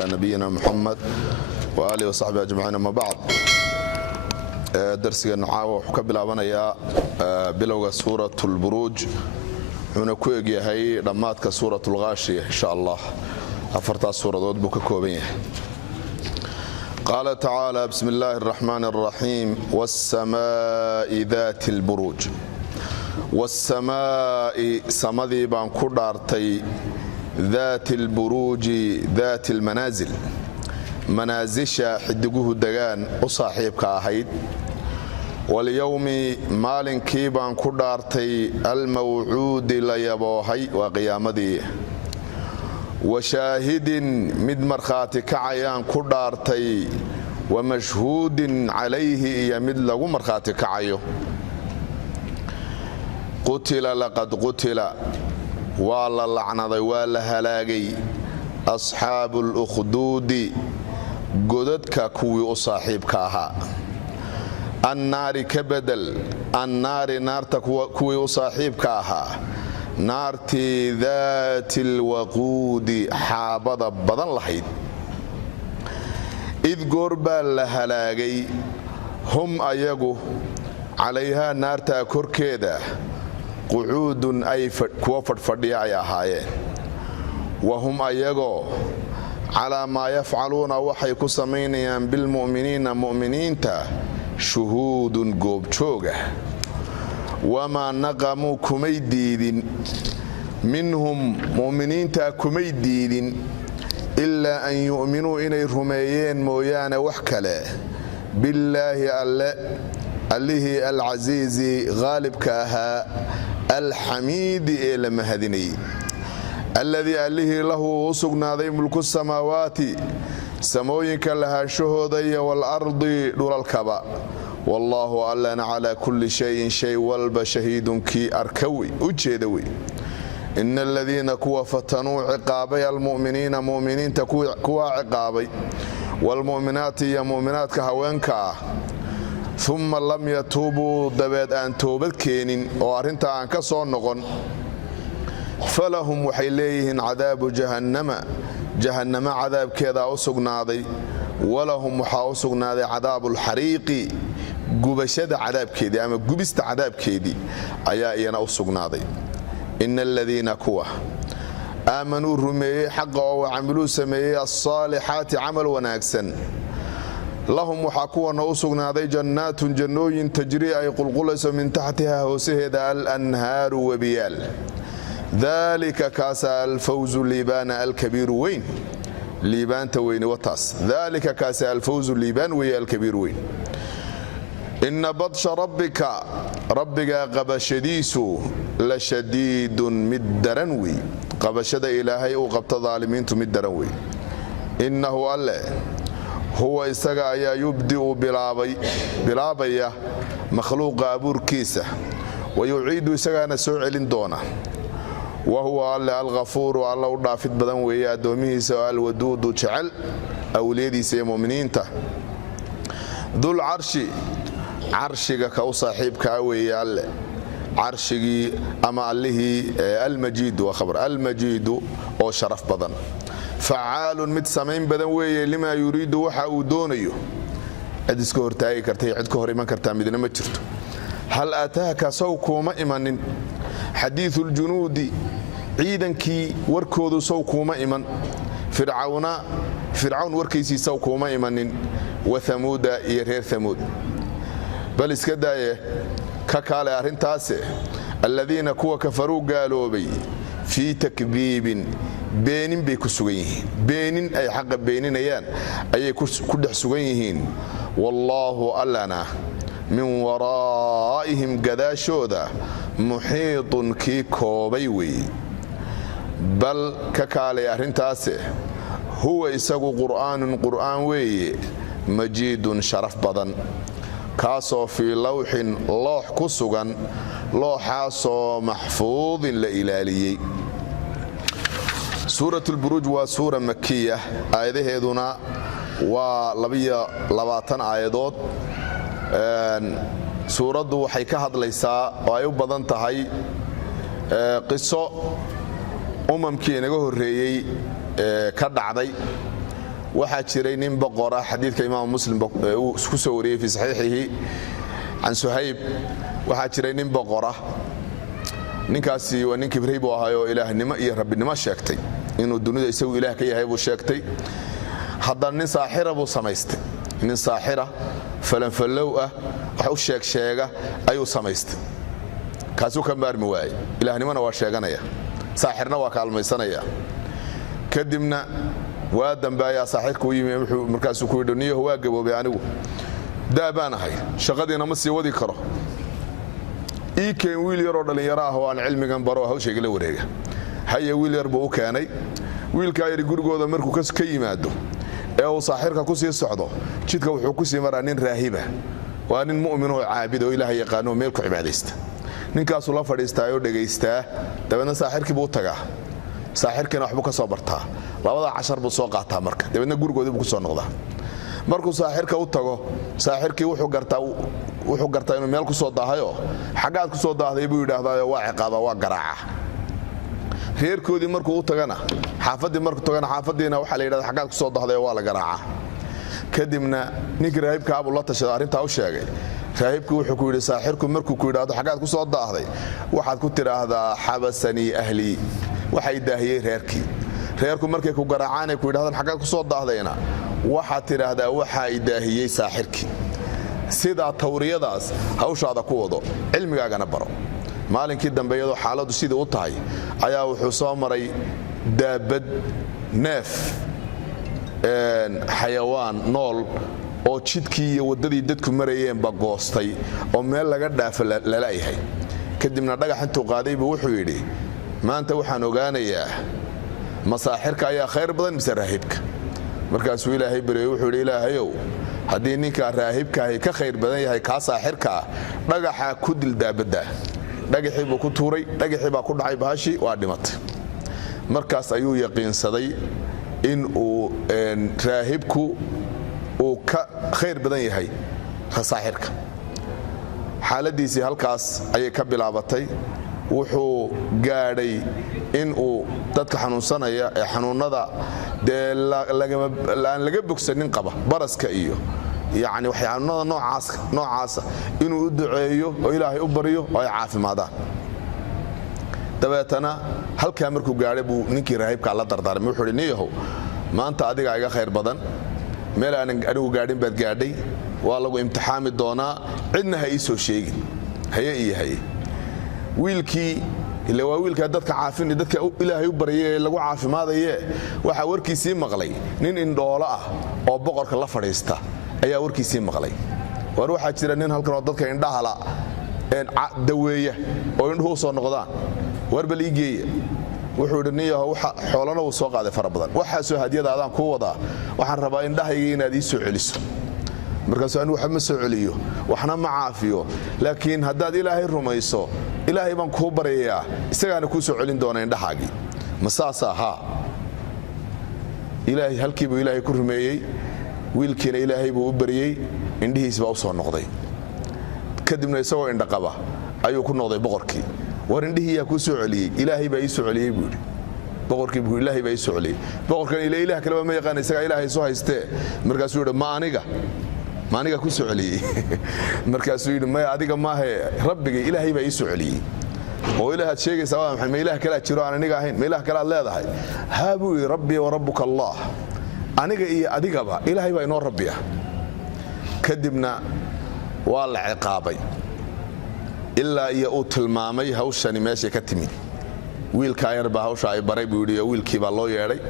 نبينا محمد وآله وصحبه أجمعين. أما بعد درسنا عاو وحكبل عبنا بلغة سورة البروج ونكويج هي رماتك سورة الغاشية إن شاء الله أفرتا سورة ضد بككوبية. قال تعالى بسم الله الرحمن الرحيم والسماء ذات البروج والسماء سمذي بان كدارتي ذات البروج ذات المنازل منازشا حدقوه الدقان وصاحبك أهيد واليوم مالن كيبان كدارتي الموعود ليبوهي وقيامدي وشاهد مدمر خاتك عيان كدارتي ومشهود عليه يمد له مرخاتك عيو قتل لقد قتل والله لعنضي والله هلاقي أصحاب الأخدود قددك كوي أصاحبك أها النار كبدل النار نارتك كوي أصاحبك أها نارتي ذات الوقود حابض بدن لحيد إذ قربا لهلاقي هم أيقو عليها نارتا كركيدة قعود أي كوفر فرديا يا هاي وهم أيقو على ما يفعلون وحي كسمين بالمؤمنين مؤمنين تا شهود قوب شوقه وما نقموا كميديد منهم مؤمنين تا كميديد إلا أن يؤمنوا إني رميين مويان وحكلا بالله الله العزيز غالب كاها الحميد إلى مهدني الذي أله له سقنا ذي ملك السماوات سمويك لها شهودي والأرض دور الكبا والله ألنا على كل شيء والب شهيد كي أركوي أجيدوي إن الذين كوا فتنوا عقابي المؤمنين مؤمنين كوا عقابي والمؤمنات يا مؤمنات كهوانك ثم لم يتوبوا دبيد أن توبت كينين وأرنتا أن كسون نغن فلهم وحيليهن عذاب جهنم عذاب كذا أسقناضي ولهم وحا أسقناضي عذاب الحريق قبشد عذاب كيدي أما قبست عذاب كيدي أيائينا أسقناضي إن الذين كوا آمنوا رمي حقا وعملوا سمي الصالحات عمل وناكسن لهم وحكوا نوسقنا ذي جنات جنوين تجري أي قلقلس من تحتها وسهد الأنهار وبيال ذلك كاس الفوز الليبان الكبير وين ليبان توين وطاس ذلك كاس الفوز الليبان ويا الكبير وين إن بطش ربك قبشديس لشديد مدرنوي قبشد إلهي وقبت ظالمين تمدرنوي إنه الله هو إساق أيا يبدئ بلابية مخلوق أبور كيسة ويعيد إساق نسوع لندونه وهو الله الغفور الله ودافت بدن ويا دوميه سؤال ودود وشعل أوليدي سي مؤمنين ذو العرش عرشك كو صاحبك ويا الله عرشك أما الله المجيد وخبر المجيد أو شرف بدن فعال مد سمين بدن ويه لما يريد وحا ودونيو عد اسكو هرتاي كرتي عد كو هريمان كرتا ميدنا ما جرتو هل اتاك سوكوما ايمانين حديث الجنود عيدنكي وركودو سوكوما ايمان فرعون وركيسي سوكوما ايمانين وثمود يرير ثمود بل اسكدايه ككاله ارنتاسه الذين كوا كفروا قالوا بي في تكذيب بينين بي كسوغيين بينين أي حق بينين أيان أي كدح سوغيين والله ألنا من ورائهم قداشودا محيط كي كوبيوي بل ككالي أهرنتاسي هو إساقو قرآن وي مجيد شرف بدن كاسو في لوح كسوغان لوحاسو محفوظ لإلاليي سورة البروج وسورة مكية آياته هذونا ولبيا لباتن آيادات سورة waxay ka hadlaysaa oo ay u badan tahay qiso umamkii naga horeeyay ka dhacday waxaa jiray nin boqora xadiidka imaam muslim uu isku soo wariyay fi saxiixihi can Suhayb waxaa jiray nin boqora ninkaasi waa nin kibrey buu ahaa oo ilaahnimo iyo rabbinimo sheegtay inuu dunida isagu ilaah ka yahay buu sheegtay haddana nin saaxira buu samaystay nin saaxira falanfallow ah wax u sheega ayuu samaystay kaasuu ka maarmi waayay ilaahnimona waa sheeganaya saaxirna waa kaalmaysanaya kadibna waa dambaaya saaxirku yimi wuxuu markaasuu ku yidhi niyo waa gaboobay anigu daabaanahay shaqadiina ma sii wadi karo ii keen wiil yaroo dhalinyaro ah oo aan cilmigan baro hawshayga la wareega haye wiil yar buu u keenay wiilkaa yari gurigooda markuu ka yimaado ee uu saaxirka ku sii socdo jidka wuxuu ku sii maraa nin raahiba waa nin mu'min oo caabid oo ilaahay yaqaan oo meel ku cibaadaysta ninkaasuu la fadhiistaa oo dhegaystaa dabeedna saaxirkii buu tagaa saaxirkiina waxbuu ka soo bartaa labada cashar buu soo qaataa marka dabeedna gurigoodii buu ku soo noqdaa markuu saaxirka u tago saaxirkii wuxuu gartaa inuu meel ku soo daahayo xagaad ku soo daahday buu yidhaahdaa waa ciqaaba waa garaaca reerkoodii markuu u tagana xaafadii markuu tagana xaafadiina waxa la yiraahdaa xagaad ku soo daahday waa la garaaca kadibna ninkii raahibka abu la tashaday arinta u sheegay raahibku wuxuu ku yiri saaxirku markuu ku yiraahdo xagaad ku soo daahday waxaad ku tiraahdaa xabasani ahli waxay daahiyay reerku markay ku garaacaan ay ku yiraahdaan xagaad ku soo daahdayna waxaad tiraahdaa waxa ay daahiyay saaxirkii sida tawriyadaas hawshaada ku wado cilmigaagana baro maalinkii dambe iyadoo xaaladu sidii u tahay ayaa wuxuu soo maray daabad neef xayawaan nool oo jidkii iyo wadadii dadku marayeen ba goostay oo meel laga dhaafo lala yahay kadibna dhagax intuu qaaday buu wuxuu yidhi maanta waxaan ogaanayaa masaaxirka ayaa khayr badan mise raahibka markaasuu ilaahay bareeyay wuxuu yidhi ilaahayow haddii ninka raahibkaahi ka khayr badan yahay kaa saaxirkaa dhagaxa ku dil daabadda dhagaxii buu ku tuuray dhagaxii baa ku dhacay bahashii waa dhimatay markaas ayuu yaqiinsaday in uu raahibku uu ka khayr badan yahay saaxirka xaaladiisii halkaas ayay ka bilaabatay wuxuu gaadhay in uu dadka xanuunsanaya ee xanuunada aan laga bogsanin qaba baraska iyo yani waxyaanada noocaasa inuu u duceeyo oo ilaahay u baryo oo ay caafimaadaan dabeetana halkaa markuu gaadhay buu ninkii raahibkaa la dardaarmay wuxuu yidhi niyahow maanta adigaa iga khayr badan meel aanan anigu gaadhin baad gaadhay waa lagu imtixaami doonaa cidna ha ii soo sheegin haye iyo haye wiilkii ila waa wiilka dadka caafin dadka ilaahay u baryay lagu caafimaadaye waxa warkiisii maqlay nin indhoolo ah oo boqorka la fadhiista ayaa warkiisii maqlay war waxa jira nin halkan oo dadka indhaha la daweeya oo indhuhu soo noqdaan war bal iigeeya wuxuu dhiniyo waxa xoolana uu soo qaaday fara badan waxa soo hadiyadaadaan ku wada waxaan rabaa indhahayga inaad ii soo celiso markaasuu anigu waxa ma soo celiyo waxna ma caafiyo laakiin haddaad ilaahay rumayso ilaahay baan kuu baryayaa isagaana kuu soo celin doona indhahaagii masaasa ha ilaahay halkii buu ilaahay ku rumeeyey wiilkiina ilaahay buu u baryey indhihiis baa u soo noqday kadibna isagoo indha qaba ayuu ku noqday boqorkii war indhihii yaa kuu soo celiyey ilaahay baa ii soo celiyey buu yidhi boqorkii buu ilaahay baa ii soo celiyey boqorkan ilaah kaleba ma yaqaan isagaa ilaahay soo haystee markaasuu yidhi ma aniga ku soo celiyey markaasuu yidhi maya adiga maahe rabbigay ilaahay baa ii soo celiyey oo ilaahaad sheegaysaa waa maxay ma ilaah kalaa jiro aan aniga ahayn ma ilaah kalaad leedahay haa buu yidhi rabbii wa rabbuka allah aniga iyo adigaba ilaahay baa inoo rabbi ah kadibna waa la ciqaabay ilaa iyo uu tilmaamay hawshani meeshay ka timid wiilkaa yarbaa hawsha ay baray buu yidhi oo wiilkii baa loo yeedhay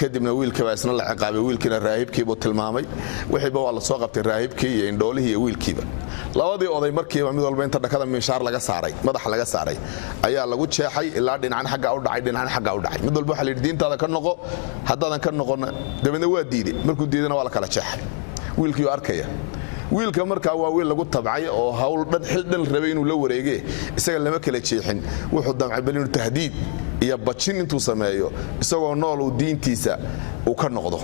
kadibna wiilkii baa isna la ciqaabay wiilkiina raahibkii buu tilmaamay wixiiba waa la soo qabtay raahibkii iyo indhoolihii iyo wiilkiiba labadii oday markiiba mid walba inta dhakada miishaar laga saaray madaxa laga saaray ayaa lagu jeexay ilaa dhinacan xagga u dhacay dhinacan xagga u dhacay mid walba waxa la yidhi diintaada ka noqo haddaadan ka noqon dabeedna waa diiday markuu diidana waa la kala jeexay wiilkii oo arkaya wiilka markaa waa wiil lagu tabcay oo hawl xil dhan rabay inuu la wareege isaga lama kala jeexin wuxuu damcay bal inuu tahdiid iyo bajin intuu sameeyo isagoo nool uu diintiisa uu ka noqdo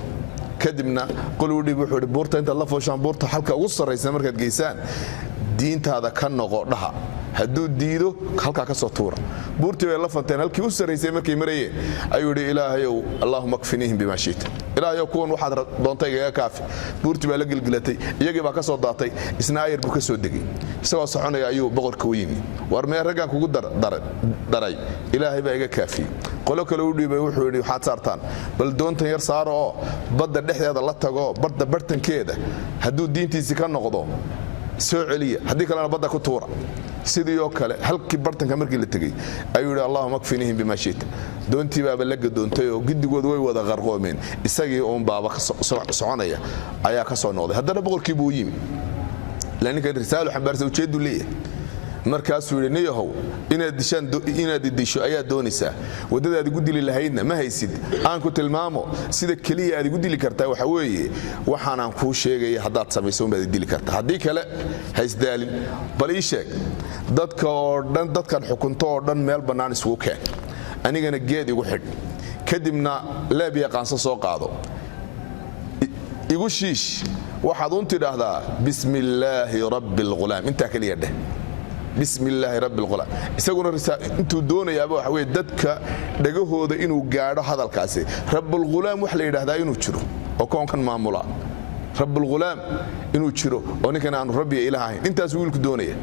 kadibna qoluu dhib wuxuu buurta inta la fooshaan buurta halka ugu sareysa markaad geysaan diintaada ka noqo dhaha hadduu diido halkaa ka soo tuura buurtii bay la fanteen halkii u saraysay markay marayeen ayuu yidhi ilaahayow allaahuma kfinihim bimaa shiita ilaahayow kuwan waxaad doontay igaga kaafi buurtii baa la gelgelatay iyagii baa ka soo daatay isna ayar buu ka soo degay isagoo soconaya ayuu boqorka u yimi war mee raggaan kugu daray ilaahay baa iga kaafiyey qolo kale u dhiibay wuxuu yidhi waxaad saartaan bal doontan yar saaro oo badda dhexdeeda la tago badda bartankeeda hadduu diintiisii ka noqdo soo celiya haddii kalena badda ku tuura sidii oo kale halkii bartanka markii la tegey ayuu yidhi allahuma kfinihim bimaa shiita doontii baaba la gadoontay oo giddigood way wada qarqoomeen isagii uun baaba soconaya ayaa ka soo noqday haddana boqorkii buu u yimi ilaa ninkan risaalo xambaarsa ujeedduu leeyahay markaasuu yidhi niyahow inaad idisho ayaa doonaysaa waddadaad igu dili lahaydna ma haysid aan ku tilmaamo sida keliya aad igu dili kartaa waxa weeye waxaanaan kuu sheegaya haddaad samayso unbaad idili kartaa haddii kale ha isdaalin bal ii sheeg dadka oo dhan dadkan xukunto oo dhan meel bannaan isugu keen anigana geed igu xidh kadibna leeb iyo qaanso soo qaado igu shiish waxaad uun tidhaahdaa bismi illaahi rabbi alghulaam intaa keliya dheh بسم الله رب الغلام isaguna intuu doonayaaba waxa weeye dadka dhagahooda inuu gaadho hadalkaasi rabbul ghulaam wax la yiraahdaa inuu jiro oo koonkan maamula rabbul ghulaam inuu jiro oo ninkan aan rabbi ilaahay intaas wiilku doonaya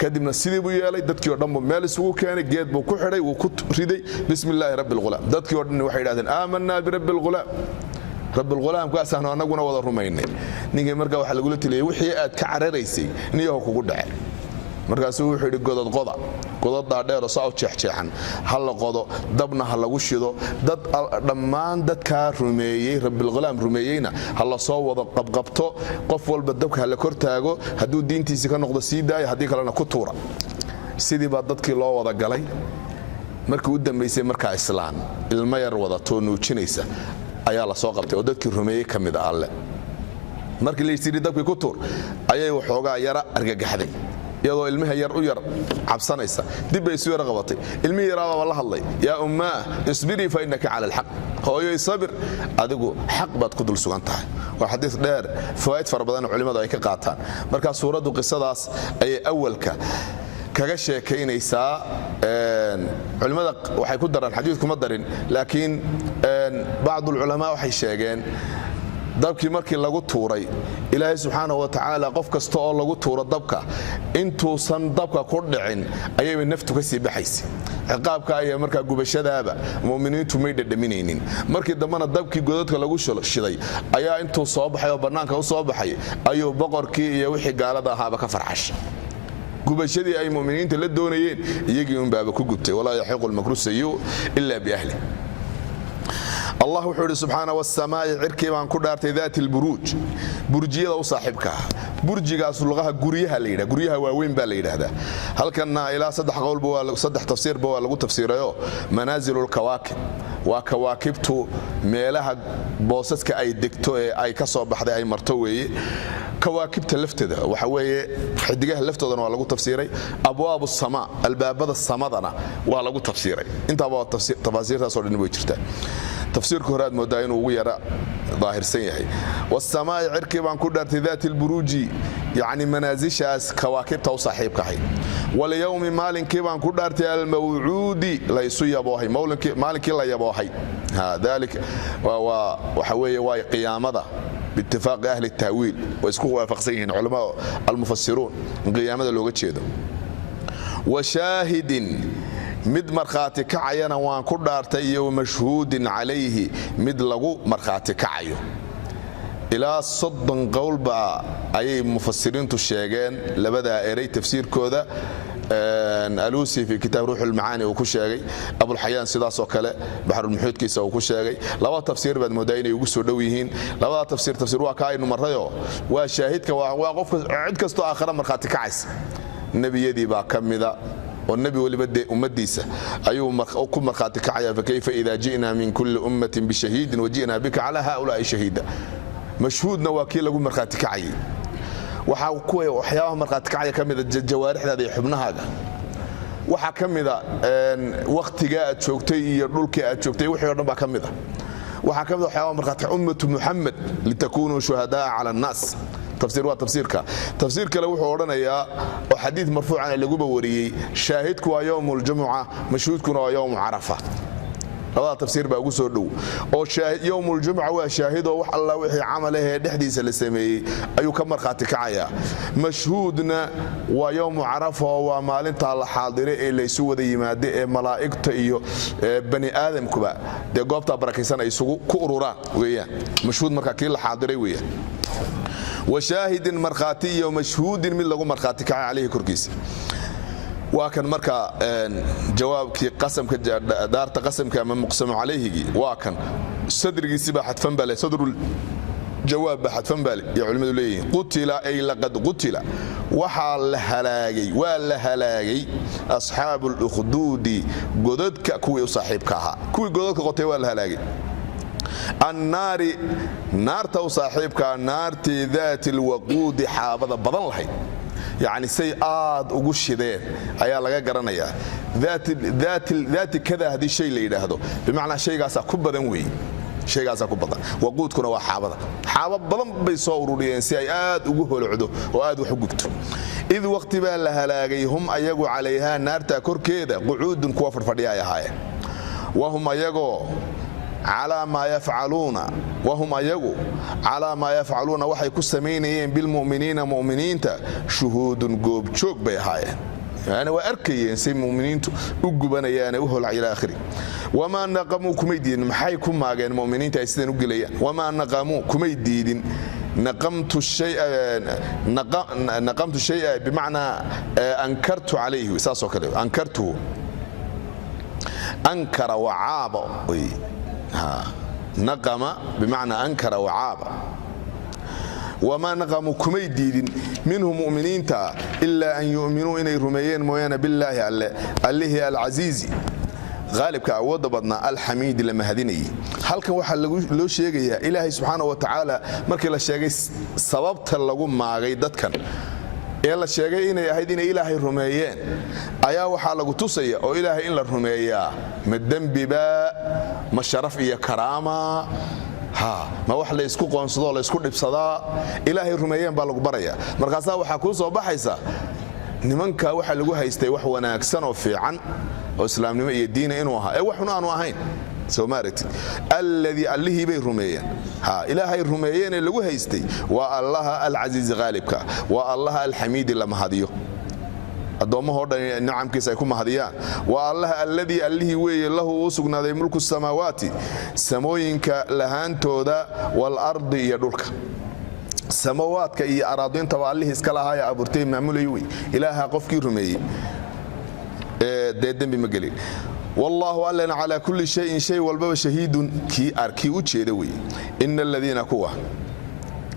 kadibna sidii buu yeelay dadkii oo dhanba meel isugu keenay geed buu ku xidhay uu ku riday bismillaahi rabbil ghulaam dadkii oo dhan waxay yiraahdeen aamanna bi rabbil ghulaam rabbul ghulaam kaasana anaguna wada rumaynay ninka markaa waxa lagu leeyahay wixii aad ka cararaysay niyaha kugu dhacay markaasuu wuxuu yidhi godad dhaadheer oo saa u jeexjeexan ha la qodo dabna ha lagu shido dhammaan dadkaa rumeeyey rabbilghulaam rumeeyeyna ha la soo wado qabqabto qof walba dabka ha la kor taago hadduu diintiisii ka noqdo sii daaya haddii kalena ku tuura sidii baa dadkii loo wada galay markii u dambaysay markaa islaan ilmo yar wadatoo nuujinaysa ayaa la soo qabtay oo dadkii rumeeyey ka mid a alle markii la yidhi dabkii ku tuur ayay waxoogaa yara argagaxday iyadoo ilmaha yar u yar cabsanaysa dib ay isu yar qabatay ilmihii yaraaba la hadlay yaa ummaa isbirii fa innaka cala alxaq hooyoy sabir adigu xaq baad ku dul sugan tahay waa xadiis dheer fawaa'id fara badan culimadu ay ka qaataan marka suuradu qisadaas ayay awalka kaga sheekaynaysaa culimada waxay ku daraan xadiisku ma darin laakiin bacd ulculamaa waxay sheegeen dabkii markii lagu tuuray ilaahay subxaanahu wa tacaala qof kasta oo lagu tuuro dabka intuusan dabka ku dhicin ayay naftu ka sii baxaysay ciqaabka ayaa markaa gubashadaaba muuminiintu may dhadhaminaynin markii dambana dabkii godadka lagu shiday ayaa intuu soo baxay oo bannaanka u soo baxay ayuu boqorkii iyo wixii gaalada ahaaba ka farxashay gubashadii ay muuminiinta la doonayeen iyagii un baaba ku gubtay walaa yaxiqu lmakru sayu ila biahli الله وحده سبحانه والسماء عركي بان ku dhaartay ذات البروج burjiyada u saaxibka burjigaas luqaha guriyaha la yiraahdo guriyaha waaweyn baa la yiraahdaa halkana ilaa saddex qowlba waa saddex tafsiir baa lagu tafsiirayo manazilul kawaakib waa kawaakibtu meelaha boosaska ay degto ee ay ka soo baxday ay marto weeye kawaakibta lafteeda waxa weeye xidigaha laftoodana waa lagu tafsiiray abwaabu samaa albaabada samadana waa lagu tafsiiray inta waa tafsiirtaas oo dhan way jirtaa tafsiirku horaad moodaa inuu ugu yara daahirsan yahay wasamaa'i cirki baan ku dhaartay daati alburuuji yani manaasishaas kawaakibta u saaxiibka ahayd walyawmi maalinkii baan ku dhaartay almawcuudi laysu yaboohay maalinkii la yaboohay dalika waxa weeye waa qiyaamada باتفاق أهل التأويل ويسكوا وافقسين علماء المفسرون قيامة لوجة جيدة وشاهد مد مرخاتي كعينا وان كدارتي ومشهود عليه مد لغو مرخاتي كعيو إلى صد قول بقى أي مفسرين تشيغين لبدا إيري تفسير كودا ألوسي في كتاب روح المعاني وكشاغي أبو الحيان سيداس وكلا بحر المحيط كيسا وكشاغي لو تفسير بعد مدينة يقصوا دويهين لو تفسير واكاين مريو وشاهدك وقف عد كستو آخر مرخاتي كعس النبي يدي با كمذا والنبي ولي بدي أمديسة أيوه كم مرخاتي كعيا فكيف إذا جئنا من كل أمة بشهيد وجئنا بك على هؤلاء شهيدا مشهودنا وكيل أقول مرخاتي كعيا waxa kuwa waxyaabaha marqaad kacaya kamida jawaarixda iyo xubnahaaga waxa kamida waqtiga aad joogtay iyo dhulka aad joogtay wixii oo dhan ba kamida waxa kamid waxyaabo markaati ummatu muhammad litakunu shuhadaa ala an-nas tafsiir waa tafsiirka tafsiir kale wuxuu oranayaa oo xadiis marfuuc ah lagu wariyay shaahidku waa yawmul jumu'ah mashhuudkuna waa yawm arafa هذا تفسير بقى سو دو او يوم الجمعه وشاهد wax alla wixii camal ah dhexdiisa la sameeyay ayuu ka marxaati kacaya mashhuudna waa yawm arafa waa maalinta la xaadiray ee la isu wada yimaado ee malaa'ikta iyo bani aadamkuba de goobta barakaysan ay isugu ku ururaan weeyaan mashhuud marka kii la xaadiray weeyaan وشاهد مرخاتي ومشهود من لغو مرخاتي كعي عليه كركيس وكان مركا جوابك قسم دارت قسم كما مقسم عليه وكان صدر سباحة فنبالي صدر الجواب بحث فنبالي يا علماء ليه قتل أي لقد قتل وحال هلاقي ولا هلاقي أصحاب الأخدود قدد كوي صاحبكها كوي قدد قتل ولا هلاقي النار نار تو صاحبك نارتي ذات الوقود حافظة بدن لهي يعني سيئات وقشدين ayaa laga garanaya ذات كذا هذه الشيء اللي يراهدو بمعنى شيء قاسا ku badan weey شيء قاسا ku badan waqoodkuna waa xaabada badan bay soo ururiyeen si ay aad ugu holcdo oo aad wax u gubto id waqti baa la halaagayhum ayagu calayha naarta korkeeda quudun kuwa farfadhiya ahaayeen wahum ayago على ما يفعلون وهم أيقوا على ما يفعلون وحي كسمينيين بالمؤمنين مؤمنين شهود قوب شوك بيهاي يعني وأركيين سي مؤمنين أقبنا يعني وهل إلى آخره وما نقموا كميدين محيكم معين مؤمنين تأسدين أقليا وما نقموا كميدين نقمت الشيء بمعنى أنكرت عليه أساسه كده أنكرته أنكر وعاب نقم بمعنى أنكر وعاب وما نقم كميدين منهم مؤمنين تا إلا أن يؤمنوا إن يرميين مويانا بالله اللي العزيز غالب كعوض بدنا الحميد لما هديني هل كان واحد لو شيء يا إلهي سبحانه وتعالى مركي لا شيء سببت لغم مع غيدت كان إلا شيء إن يهدينا إلهي رميين أيا وحال قطوسية أو إلهي إلا رميين مدن بباء ما شرف إيا كرامة ها ما واحد يسكو قنصدا ولا يسكو دبسدا إلهي رميين بالغ بريا مركزا waxa ku soo baxaysa nimanka waxa lagu haystay wax wanaagsan oo fiican oo islaamnimo iyo diin inuu ahaa ee waxuna aanu ahayn سومارتي الذي عليه بي رميين ها إلهي رميين اللي هو هيستي والله العزيز غالبك والله الحميد لما هديه الضوء هذا نعم كيس يكون مهديان والله الذي اللي هو له سجنا ذي ملك السماوات سموينك لهان تودا والأرض يدرك سماوات كأي أراضين تبع الله إسكالها يا أبورتين معمول يوي إله قفكي رمي ديدن بمجلي والله ألنا على كل شيء والباب شهيد كي أركي وتشيدوي إن الذين كوا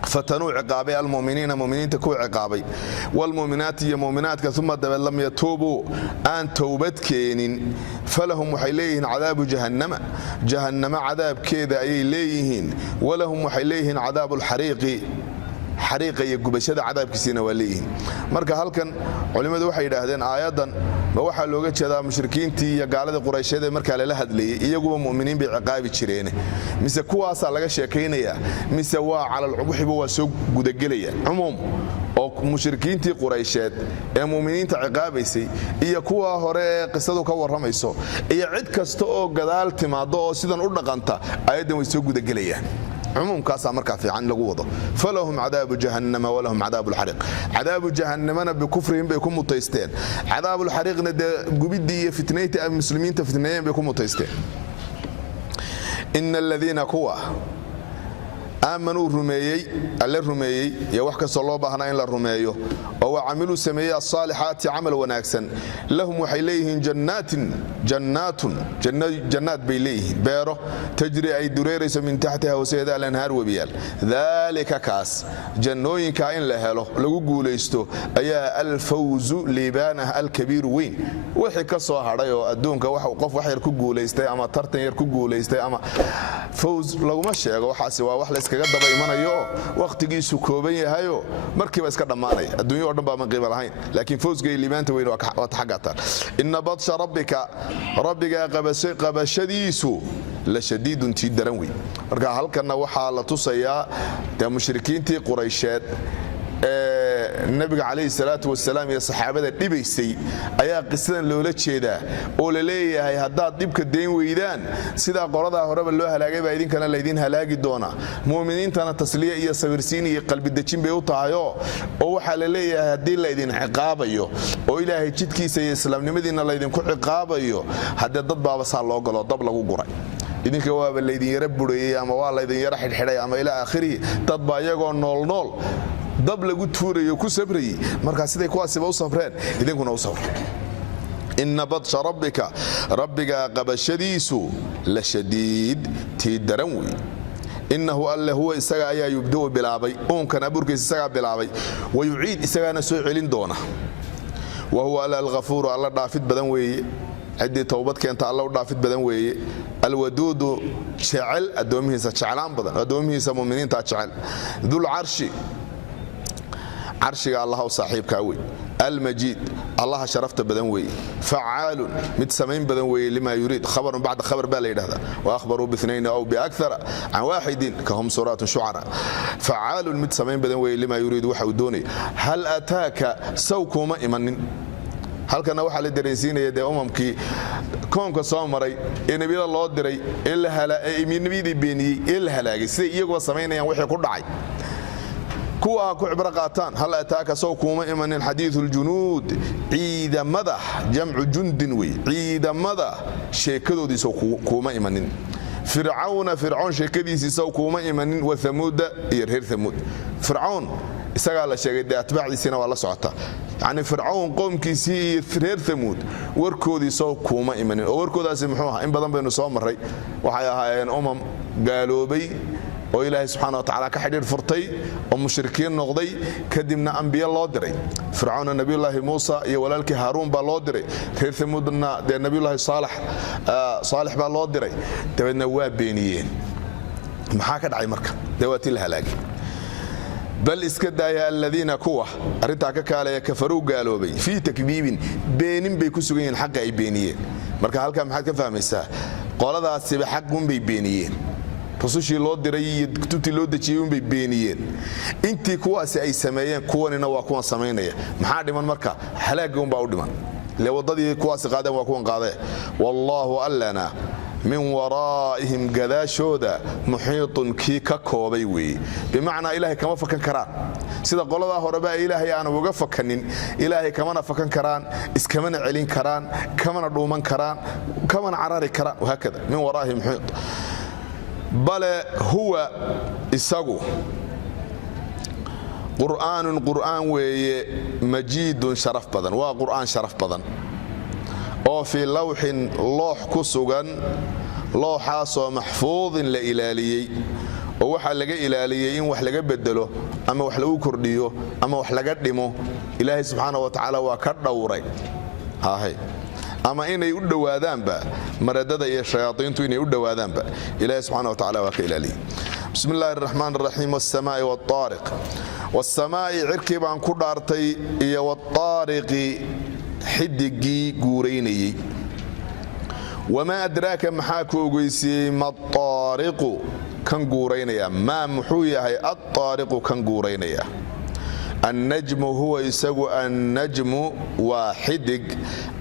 فتنوا عقابي المؤمنين مؤمنين تكو عقابي والمؤمنات يا مؤمنات ثم لم يتوبوا أن توبت كينين فلهم وحيليهن عذاب جهنم عذاب كذا أي ليهن ولهم وحيليهن عذاب الحريق حريقة يقبشة عذاب كسينا وليهن مركا هلكن علماء waxay yiraahdeen aayadan ma waxa looga jeedaa mushrikiintii iyo gaalada quraysheed marka la hadlayay iyagu muuminiin bay ciqaabi jireen mise kuwaas laga sheekeynaya mise waa calal ubuxiba waa soo gudagelaya umum oo mushrikiintii quraysheed ee muuminiinta ciqaabaysay iyo kuwa hore qisadu ka waramayso iyo cid kasta oo gadaal timaado oo sidan u dhaqanta aayadan way soo gudagelayaan عموم كاسا مركا في عن لغوضه فلهم عذاب جهنم ولهم عذاب الحريق عذاب جهنم بكفرهم بيكون متيستين عذاب الحريق قبيدي فتنيتي المسلمين تفتنين بيكون متيستين إن الذين كوا آمنوا الرميي يا وحكا صلى الله بهنا إلا الرميي وعملوا سمية الصالحات عمل وناكسا لهم وحيليهم جنات بيليه بيره تجري أي دريرس من تحتها وسيدها الأنهار وبيال ذلك كاس جنوين كائن لهله لو قوليستو أي الفوز لبانه الكبير وين وحي كسو هرايو أدونك وقف وحي يركو قوليستي أما ترتن يركو قوليستي أما فوز لو مشي وحاسي وحلس iskaga daba imanayo waqtigiisu kooban yahayo markiiba iska dhamaanay adduunyo oo dhan baa man qiimo lahayn laakiin fawzga liibaanta weyn waa taxagata inna badsha rabbiga qabashadiisu la shadiidun tii daran wey marka halkana waxaa la tusayaa de mushrikiintii quraysheed nabiga calayhi salaatu wasalaam iyo saxaabada dhibaysay ayaa qisadan loola jeedaa oo la leeyahay haddaad dhibka dayn weydaan sidaa qoradaa horeba loo halaagay baa idinkana laydin halaagi doonaa mu'miniintana tasliya iyo sabirsiin iyo qalbidejin bay u tahayoo oo waxaa la leeyahay haddii laydin ciqaabayo oo ilaahay jidkiisa iyo islaamnimadiina laydinku ciqaabayo haddee dad baaba saa loo galo dab lagu guray idinka waaba laydin yara bureeyey ama waa laydin yara xidhxidhay ama ilaa aakhirihi dad baa iyagoo noolnool dab lagu tuurayo ku sabrayey markaa siday kuwaasiba u sabreen idinkuna u sabra inna badsha rabbika rabbigaa qabashadiisu la shadiid tii daran wey innahu alle huwa isaga ayaa yubda'u bilaabay uunkan abuurkiisa isagaa bilaabay wayuciid isagaana soo celin doona wa huwa alla alghafuuru alla dhaafid badan weeye ciddii towbad keenta alla u dhaafid badan weeye alwaduudu jecel addoomihiisa jeclaan badan addoomihiisa muminiinta jecel dulcarshi carshiga allaha u saaxiibkaa wey almajiid allaha sharafta badan weeye facaalun mid samayn badan weeye lima yuriid khabarun bacda khabar baa la yidhahdaa waahbaruu biinayn aw biakara can waaxidin kahum suuraatun shucara facaalun mid samayn badan weeye lima yuriid waxa uu doonaya hal ataaka saw kuuma imanin halkana waxaa la dareensiinaya dee umamkii koonka soo maray ee nebiyada loo diray ee nebiyadii beeniyey ee la halaagay siday iyaguba samaynayaan wixii ku dhacay kuwa ku cibro qaataan hal ataaka sow kuuma imanin xadiiu ljunuud ciidamada jamcu jundin wey ciidamada sheekadoodiisow kuuma imanin fircawna fircoon sheekadiisiisow kuuma imanin wa amuuda iyo reer amuud fircoon isagaa la sheegay dee atbaacdiisiina waa la socota yacni fircawn qoomkiisii iyo reer amuud warkoodiisow kuuma imanin oo warkoodaasi muxuu ahaa in badan baynu soo marray waxay ahaayeen umam gaaloobay oo ilaahay subxaana wa tacaala ka xidhiir furtay oo mushrikiin noqday kadibna ambiye loo diray fircawnna nebiyullaahi muusa iyo walaalkii haaruun baa loo diray reer amuudna dee nebiyullaahi saalix baa loo diray dabeedna waa beeniyeen maxaa ka dhacay marka dee waa tii la halaagay bal iska daaya aladiina kuwa arrintaa ka kaalaya kafaruu gaaloobay fii takdiibin beenin bay ku sugan yihiin xaqa ay beeniyeen marka halkaa maxaad ka fahmaysaa qoladaasiba xaqunbay beeniyeen rusushii loo diray iyo kutubtii loo dejiyey unbay beeniyeen intii kuwaasi ay sameeyeen kuwanina waa kuwan samaynaya maxaa dhiman marka halaaga unbaa u dhiman ile waddadii kuwaasi qaadeen waa kuwan qaadee wallaahu allana min waraa'ihim gadaashooda muxiitun kii ka koobay weeye bimacnaa ilaahay kama fakan karaan sida qoladaa horeba ay ilaahay aanu uga fakanin ilaahay kamana fakan karaan iskamana celin karaan kamana dhuuman karaan kamana carari karaan wahaakada min waraa'ihim muxiit bale huwa isagu qur'aanun qur'aan weeye majiidun sharaf badan waa qur'aan sharaf badan oo fii lawxin loox ku sugan looxaasoo maxfuudin la ilaaliyey oo waxaa laga ilaaliyey in wax laga bedelo ama wax lagu kordhiyo ama wax laga dhimo ilaahay subxaana wa tacaala waa ka dhowray ama inay u dhowaadaanba maradada iyo shayaaiintu inay u dhowaadaanba ilaahay subxana wa tacala waa ka ilaaliyey bismi illaahi araxmaan araxiim wasamaa'i waariq wasamaa'i cirkii baan ku dhaartay iyo waariqi xidigii guuraynayey wamaa adraaka maxaa ku ogeysiiyey maaariqu kan guuraynaya maa muxuu yahay aaariqu kan guuraynaya annajmu huwa isagu annajmu waa xidig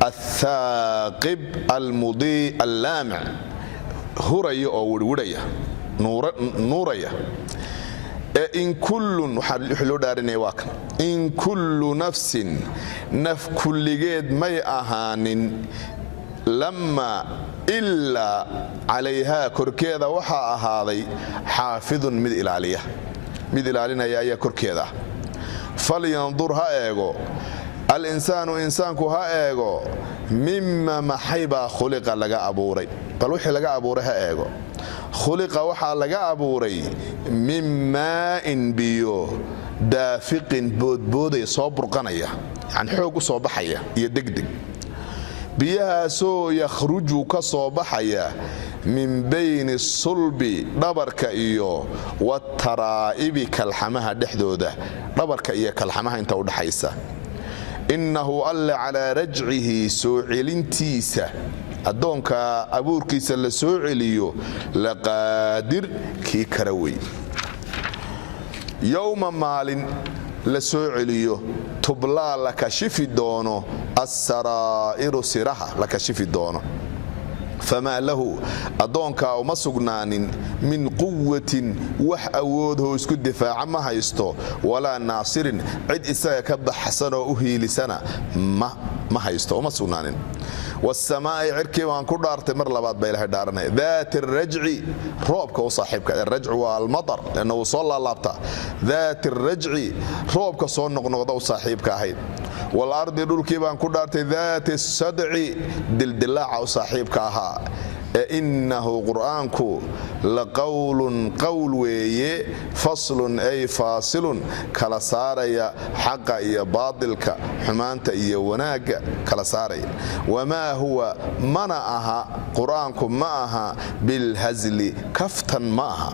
athaaqib almudii allaamic huraya oo wirwirhaya nuuraya in kullun waxaa loo dhaarinaya waa kan in kullu nafsin naf kulligeed may ahaanin lammaa ilaa calayhaa korkeeda waxaa ahaaday xaafidun mid ilaalinaya ayaa korkeeda ah falyandur ha eego alinsaanu insaanku ha eego mima maxaybaa khuliqa laga abuuray bal wixii laga abuuray ha eego khuliqa waxaa laga abuuray min maa'in biyo daafiqin boodboodaya soo burqanaya yani xoog u soo baxaya iyo degdeg biyahaasoo yakhruju ka soo baxaya min bayni sulbi dhabarka iyo wataraa'ibi kalxamaha dhexdooda dhabarka iyo kalxamaha inta udhaxaysa innahu alle calaa rajcihi soo celintiisa addoonka abuurkiisa la soo celiyo laqaadir kii kara wey yowma maalin la soo celiyo tublaa la kashifi doono assaraa'iru siraha la kashifi doono famaa lahu addoonkaa uma sugnaanin min quwatin wax awoodoo isku difaaca ma haysto walaa naasirin cid isaga ka baxsanoo u hiilisana ma haysto uma sugnaanin wasamaa'i cirkii baan ku dhaartay mar labaad ba ilahay dhaaranaya daati arajci roobka u saaxiibka arajcu waa almatar lanna wuu soo laalaabtaa daati arajci roobka soo noqnoqda u saaxiibka ahayd walardi dhulkii baan ku dhaartay daati sadci dildilaaca u saaxiibka ahaa innahu qur'aanku laqawlun qowl weeye faslun ay faasilun kala saaraya xaqa iyo baadilka xumaanta iyo wanaagga kala saaraya wamaa huwa mana aha qur'aanku ma aha bilhazli kaftan ma aha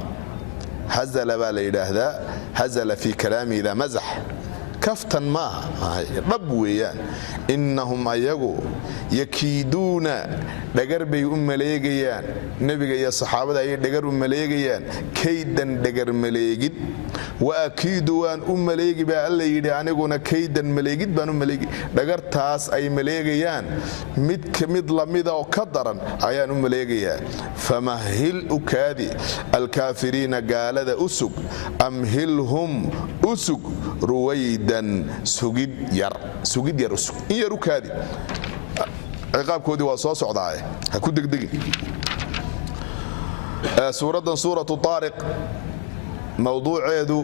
hazala baa la yidhaahdaa hazala fii kalaami idaa mazax kaftan maaha dhab weeyaan innahum ayagu yakiiduuna dhagar bay u maleegayaan nebiga iyo saxaabada ayay dhagar u maleegayaan kaydan dhagar maleegid wa akiidu waan u maleegi baa alla yidhi aniguna kaydan maleegid baan u maleegi dhagartaas ay maleegayaan mid lamida oo ka daran ayaan u maleegayaa famahil ukaadi alkaafiriina gaalada usug amhilhum usug ruwaydan sugid yar usug in yar ukaadi ciqaabkoodii waa soo socdaaye ha ku degdegin suuraddan suuratu taariq mowduuceedu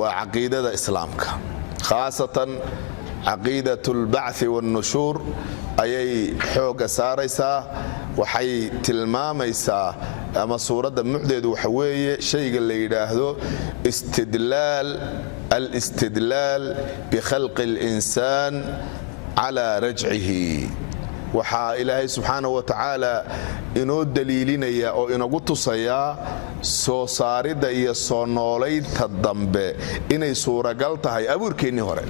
waa caqiidada islaamka khaasatan caqiidat اlbacثi wاnnushuur ayay xoogga saaraysaa waxay tilmaamaysaa ama suuradda mucdeedu waxa weeye shayga la yidhaahdo alistidlaal bikhalqi اlinsaan calaa rajcihi waxaa ilaahay subxaanahu wa tacaala inoo daliilinaya oo inagu tusayaa soo saaridda iyo soo noolaynta dambe inay suuragal tahay abuurkeennii hore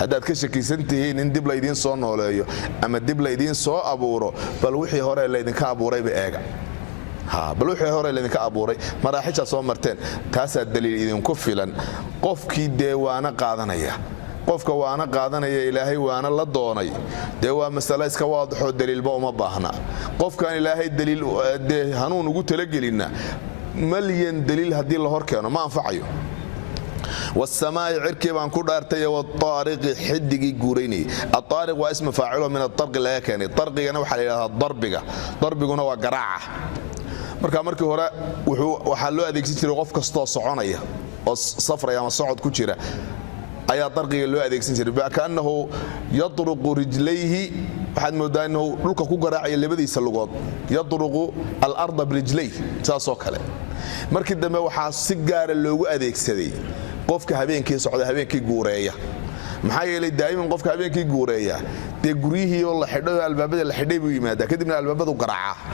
haddaad ka shakisan tihiin in dib laydiin soo nooleeyo ama dib laydiin soo abuuro bal wixii hore laydinka abuurayba eega bal wixii hore laydinka abuuray maraaxishaa soo marteen taasaa daliil idinku filan qofkii dee waana qaadanaya qofka waana qaadanaya ilaahay waana la doonay dee waa masale iska waadaxoo daliilba uma baahna qofkaan ilaahay daliil dee hanuun ugu talagelinna malyan daliil haddii la hor keeno ma anfacayo والسماء cirkii baan ku dhaartay wاطaariqi xidigii guuraynayay aطaariq waa ism faacilo min aطarqi laga keenay tarqigana waxaa la yidhahdaa darbiguna waa garaaca marka markii hore waxaa loo adeegsan jiray qof kastoo soconaya oo safraya ama socod ku jira ayaa darqiga loo adeegsan jiray kaannahu yadruqu rijlayhi waxaad moodaa inuu dhulka ku garaacayo labadiisa lugood yadruqu alarda birijlayh saasoo kale markii dambe waxaa si gaara loogu adeegsaday qofka habeenkii socda habeenkii guureeya maxaa yeelay daa'iman qofka habeenkii guureeya dee guryihii oo la xidho albaabada la xidhay buu yimaadaa kadibna albaabadu garaaca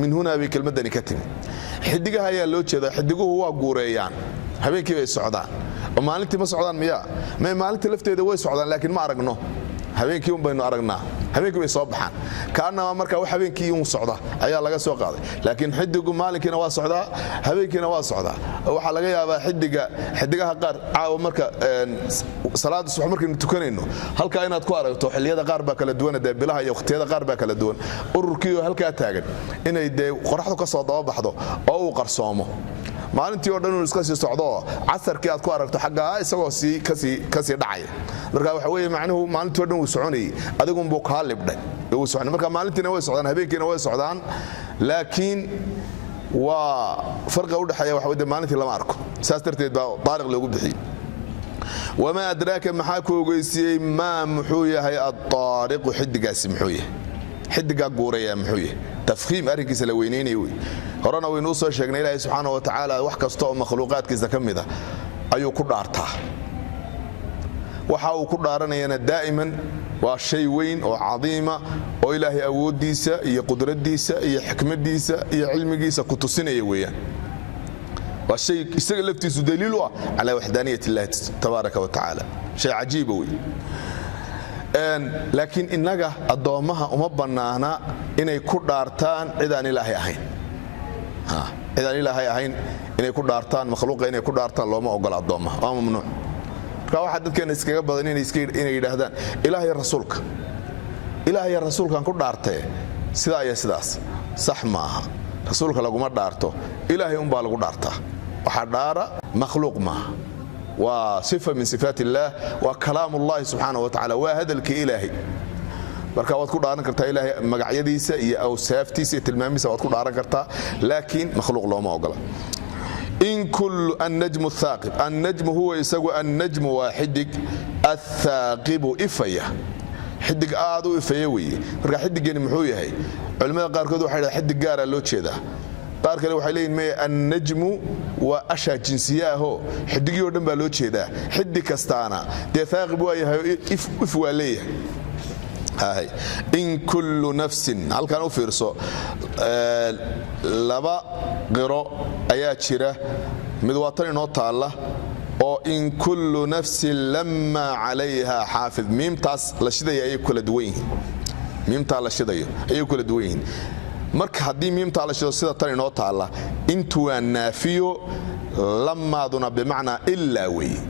min hunaa bay kelmadani ka timi xidigaha ayaa loo jeedaa xidiguhu waa guureeyaan habeenkii bay socdaan oo maalintii ma socdaan miyaa maalintii lafteeda way socdaan laakiin ma aragno habeenkii un baynu aragnaa habeenkii bay soo baxaan kaanama markaa wax habeenkii un socda ayaa laga soo qaaday laakiin xidigu maalinkiina waa socdaa habeenkiina waa socdaa waxaa laga yaabaa xidigaha qaar caawa marka salaada subax markaynu tukanayno halkaa inaad ku aragto xilliyada qaar baa kala duwan dee bilaha iyo waqtiyada qaar baa kala duwan ururkii oo halkaa taagan inay dee qoraxdu ka soo dababaxdo oo uu qarsoomo maalintii oo dhan inuu iska sii socdo casarkii aad ku aragto xaggaa isagoo kasii dhacaya marka waxa weeye macnuhu maalintii oo dhan wuu soconayay adigunbuu kaa libdhay wuu soconay marka maalintiina way socdaan habeenkiina way socdaan laakiin waa farqa u dhexeeya waxa weye maalintii lama arko saas darteed baa taariq loogu bixiyey wamaa adraaka maxaa ku ogeysiiyey maa muxuu yahay attaariqu xidigaasi muxuu yahay xidigaa guuraya muxuu yahay tafkhiim arrinkiisa la weynaynaya wey horena waynuu soo sheegnay ilaahay subxaana wa tacaala wax kasta oo makhluuqaadkiisa ka mida ayuu ku dhaartaa waxa uu ku dhaaranayana daa'iman waa shay weyn oo cadiima oo ilaahay awooddiisa iyo qudraddiisa iyo xikmaddiisa iyo cilmigiisa ku tusinaya weeyaan waa shay isaga laftiisu daliil u ah calaa waxdaaniyat illahi tabaaraka wa tacaala shay cajiiba wey laakiin innaga addoommaha uma bannaana inay ku dhaartaan cidaan ilaahay ahayn cidaan ilaahay ahayn inay ku dhaartaan makhluuqa inay ku dhaartaan looma ogola addoommaha waa mamnuuc marka waxaa dadkeena iskaga badan inay yidhaahdaan ilaahay rasuulkaan ku dhaartee sidaa iyo sidaas sax maaha rasuulka laguma dhaarto ilaahay unbaa lagu dhaartaa waxaa dhaara makhluuq maaha waa sifa min sifaat illaah waa kalaamullahi subxaana wa tacala waa hadalkii ilaahay marka waad ku dhaaran kartaa ilaahay magacyadiisa iyo awsaaftiisa iyo tilmaamiisa waad ku dhaaran kartaa laakiin makhluuq looma ogola in kullu annajmu athaaqib annajmu huwa isagu annajmu waa xidig athaaqibu ifaya xidig aad u ifaya weeye marka xidigani muxuu yahay culimmada qaarkood waxay dhahaan xidig gaaraa loo jeedaa qaar kale waxay leeyihin maya annajmu waa ashaa jinsiyaahoo xidigii oo dhan baa loo jeedaa xidig kastaana dee thaaqib waa yahay if waa leeyahay in kullu nafsin halkan u fiirso laba qiro ayaa jira mid waa tan inoo taalla oo in kullu nafsin lamma calayha xaafid miimtaas la shidaya ayay kala duwan yihiin miimtaa la shidayo ayay kala duwan yihiin marka haddii miimtaa la shido sida tan inoo taalla intu waa naafiyo lamaaduna bimacnaa ilaa weeye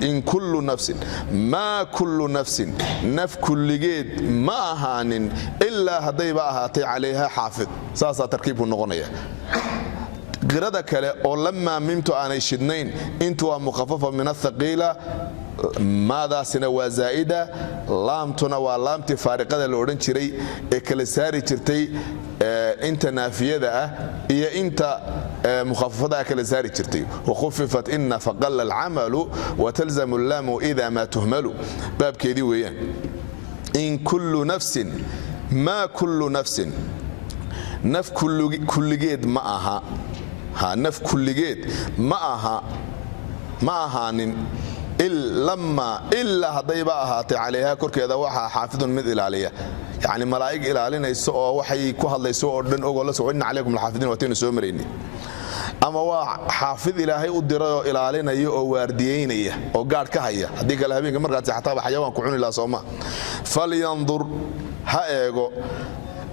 in kullu nafsin maa kullu nafsin naf kulligeed ma ahaanin ilaa haddayba ahaatay calayha xaafid saasaa tarkiibku noqonaya qirada kale oo lamaa miimtu aanay shidnayn intu waa mukhafafa min athaqiila maadaasina waa zaa'ida laamtuna waa laamtii faariqada la odhan jiray ee kala saari jirtay inta naafiyada ah iyo inta mukhafafada kala saari jirtay wakhufifat inna faqalla alcamalu watalzamu allaamu ida ma tuhmalu baabkeedii weeyaan in kullu nafsin maa kullu nafsin naf kulligeed ma aha naf kulligeed ma ahaanin ilaa haddayba ahaatay calayha korkeeda waxaa xaafidun mid ilaaliya yacni malaa'ig ilaalinayso oo waxay ku hadlayso oo dhan ogoo la soco inna calaykum alxaafidiin waataynu soo marayni ama waa xaafid ilaahay u diray oo ilaalinaya oo waardiyeynaya oo gaadh ka haya haddii kale habeenka markaad seexataaba xayawaan ku cuni lahaa sooma falyandur ha eego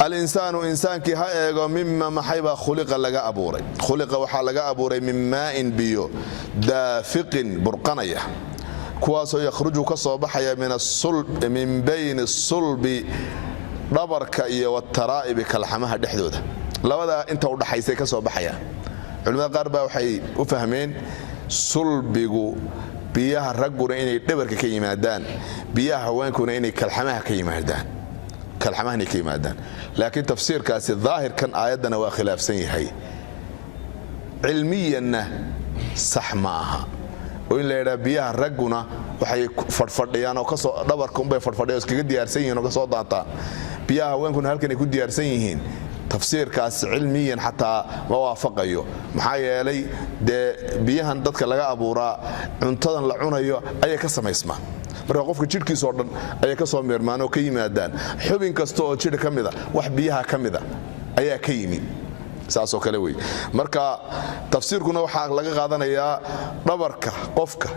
alinsaanu insaankii ha eego mima maxaybaa khuliqa laga abuuray khuliqa waxaa laga abuuray min maa'in biyo daafiqin burqanaya kuwaasoo yakhruju ka soo baxaya min bayni sulbi dhabarka iyo wataraa'ibi kalxamaha dhexdooda labadaa inta udhaxaysay ka soo baxaya culimmada qaar baa waxay u fahmeen sulbigu biyaha ragguna inay dhabarka ka yimaadaan biyaha haweenkuna inay kalxamaha ka yimaadaan laakiin tafsiirkaasi daahirkan aayaddana waa khilaafsan yahay cilmiyanna sax ma aha oo in la yidhaha biyaha ragguna waxay fadhfadhiyaan oo kasoo dhabarka unbay fadhfadhiyan oo iskaga diyaarsan yihiin oo ka soo daataan biyaha haweenkuna halkan ay ku diyaarsan yihiin tafsiirkaas cilmiyan xataa ma waafaqayo maxaa yeelay dee biyahan dadka laga abuuraa cuntadan la cunayo ayay ka samaysmaan marka qofka jidhkiisoo dhan ayay ka soo meermaan oo ka yimaadaan xubin kasta oo jidh ka mida wax biyaha ka mida ayaa ka yimid saasoo kale wey marka tafsiirkuna waxaa laga qaadanayaa dhabarka qofka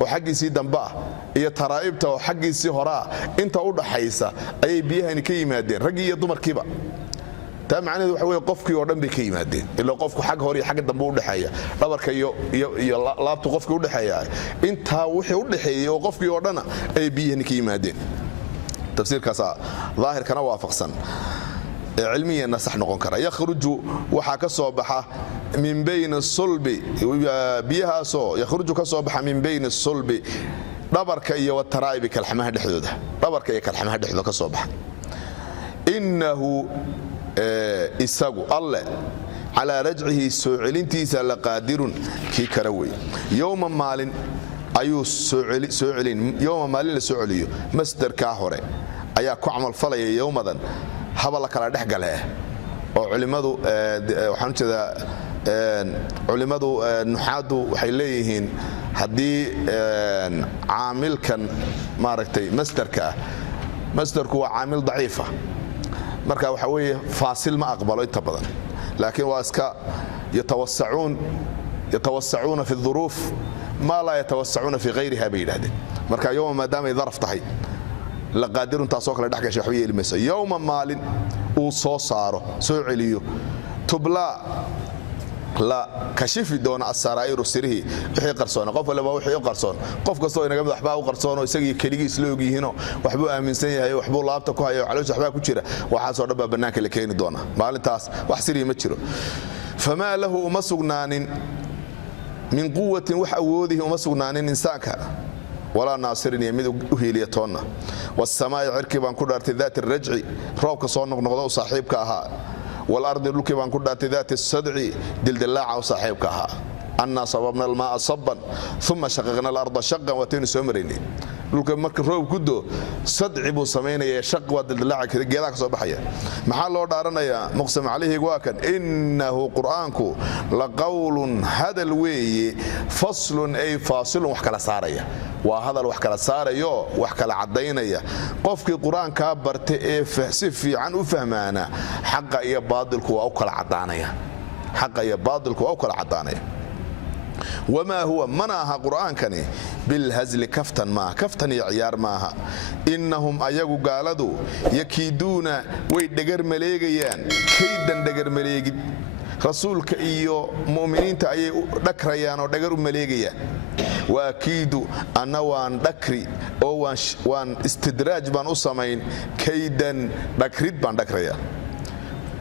oo xaggiisii dambe ah iyo taraa'ibta oo xaggiisii hore ah inta u dhaxaysa ayay biyahani ka yimaadeen raggii iyo dumarkiiba taa macnaheedu waxa weeye qofkii oo dhan bay ka yimaadeen ilaa qofku xag hore iyo xagga dambe u dhaxeeya dhabarka iyo laabtu qofkii u dhaxeeya intaa wixii u dhaxeeyay oo qofkii oo dhana ay biyahani ka yimaadeen tafsiirkaas daahirkana waafaqsan cilmiyanna sax noqon kara yakhruju waxaa ka soo baxa min bayni sulbi biyahaasoo yakhruju ka soo baxa min bayni sulbi dhabarka iyo wataraa'ibi kalxamaha dhexdooda dhabarka iyo kalxamaha dhexdooda ka soo baxa innahu isagu alle calaa rajcihi soo celintiisa la qaadirun kii kara wey yowma maalin ayuu yowma maalin la soo celiyo masdarkaa hore ayaa ku camalfalaya yowmadan haba la kala dhex gale oo culimmadu waxaan ujeedaa culimmadu nuxaadu waxay leeyihiin haddii caamilkan maaragtay masdarka ah masdarku waa caamil daciifa marka waxa weeye faasil ma aqbalo inta badan laakiin waa iska yatawasacuuna fi duruuf ما لا يتوسعون في غيرها بيلاده marka yawma maadaama ay daraf tahay la qaadirun taasoo kale dhax gashay waxba yeelmayso yawma maalin uu soo saaro soo celiyo tubla la kashifi doona asaraa'iru sirhi wixii qarsoon qof walba wixii qarsoon qof kasto inaga mid waxba u qarsoon oo isagii kaligiis loo ogyihiino waxba aaminsan yahay waxba laabta ku hayo caloosha waxba ku jira waxa soo dhaba banaanka la keeni doona maalintaas wax siri ma jiro fama lahu umasugnaanin min quwwatin wax awoodihi umasugnaanin insaanka ولا ناصرني يمد أهيليتنا والسماء عركبان كدارت ذات الرجع روبك صون نقضوا صاحبك أها والأرض لكبان كدارت ذات الصدع دلدلاع وصاحبك أها أنا صببنا الماء صبا ثم شققنا الأرض شقا وتين سمرني لك مرك روب كدو صدع بو سمينا يا شق ودلدلاع كذا جذاك صباحية محل لو دارنا يا مقسم عليه واكن إنه قرآنك لقول هذا الوي فصل أي فاصل وحكى لسارية وهذا الوحكى لسارية وحكى لعدينية قفك القرآن كابرت سفي عن فهمانا حق يا باطلك وأوكل عدانية حق يا باطلك وأوكل عدانية وما هو مناها قرآن كني بالهزل كفتن ما كفتن عيار ماها إنهم أيقوا قالدوا يكيدون ويدقر مليقيان كيدا دقر مليقي رسولك إيو مؤمنين تأيي دكريان ودقر مليقيان وأكيدوا أنا وان دكري أو وان استدراج بان أسامين كيدا دكريد بان دكريان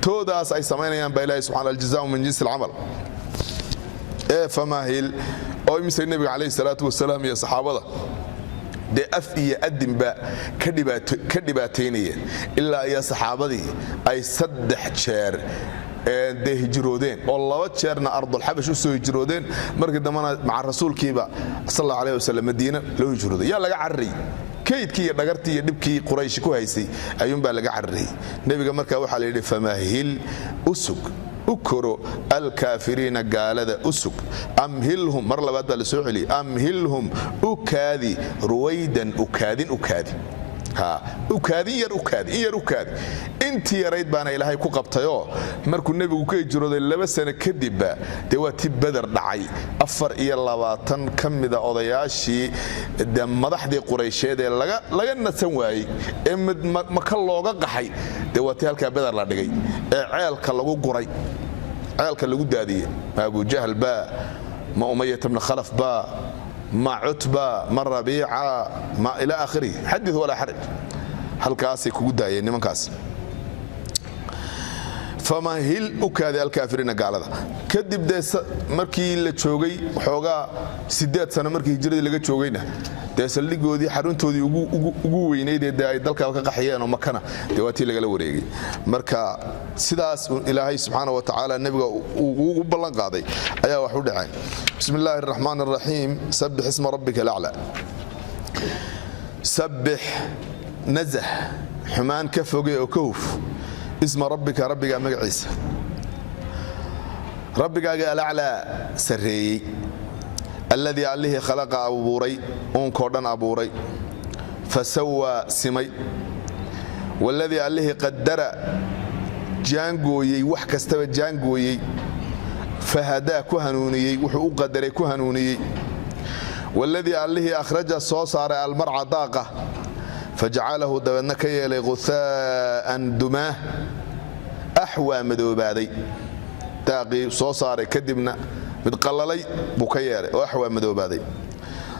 توداس أي سمينيان بإلهي سبحانه الجزاء من جنس العمل فماهل أو مثل النبي عليه الصلاة والسلام يا صحابة دي أفئي أدم با كدباتينية إلا يا صحابة أي صدح شير دي هجرودين والله وشيرنا أرض الحبش وسو هجرودين مركز دمانا مع الرسول كيبا صلى الله عليه وسلم مدينة لو هجرودين يلا عري كيد كي دغرتي دبكي قريش كو هيسي ايون با لغا عري نبيغا marka waxa la yiri famahil usuk ukuru الكافرين قالده اسك امهلهم مر لباد با لسو خلي امهلهم اكادي رويدا اكادين اكادي ها اكادي ير اكادي انت يريد بانا الهي ku qabtayo markuu nabigu ka hijrooday 2 sano kadib deewati badar dhacay 24 kamida odayaashii madaxdii quraysheed ee laga nasan waayay ee maka looga qaxay deewati halka badar la dhigay ee ceelka lagu guray ceelka lagu daadiyay Abu Jahl ba ma Umayyah ibn Khalaf ba ما عتبة ما ربيعة ما إلى آخره حدث ولا حرج هل كاسي كودا يعني من كاس فما هل أكاد الكافرين قال هذا كذب ده مركي اللي تشوقي حوجا سدات سنة مركي هجرة اللي تشوقينا ده سللي جودي حرون تودي وجويني ده يدلك على كحيان ومكانه دواتي اللي قالوا ريجي مركا سداس إلهي سبحانه وتعالى النبي وبلغ قاضي أيها وحود عين بسم الله الرحمن الرحيم سبح اسم ربك الأعلى سبح نزه حمان كفوقي وكوف اسم ربك مقعيس ربك الأعلى سري الذي عليه خلق أبوري أنكردن أبوري فسوى سمي والذي عليه قدر جانجوي وحكستوى جانجوي فهدا كهنوني وحقوق قدر كهنوني والذي عليه أخرج الصوصار المرعى ضاقة فجعله دبنا كيلي غثاء دماه أحوى مذوبادي تاقي صوصار كدبنا متقللي بكيالي وأحوى مذوبادي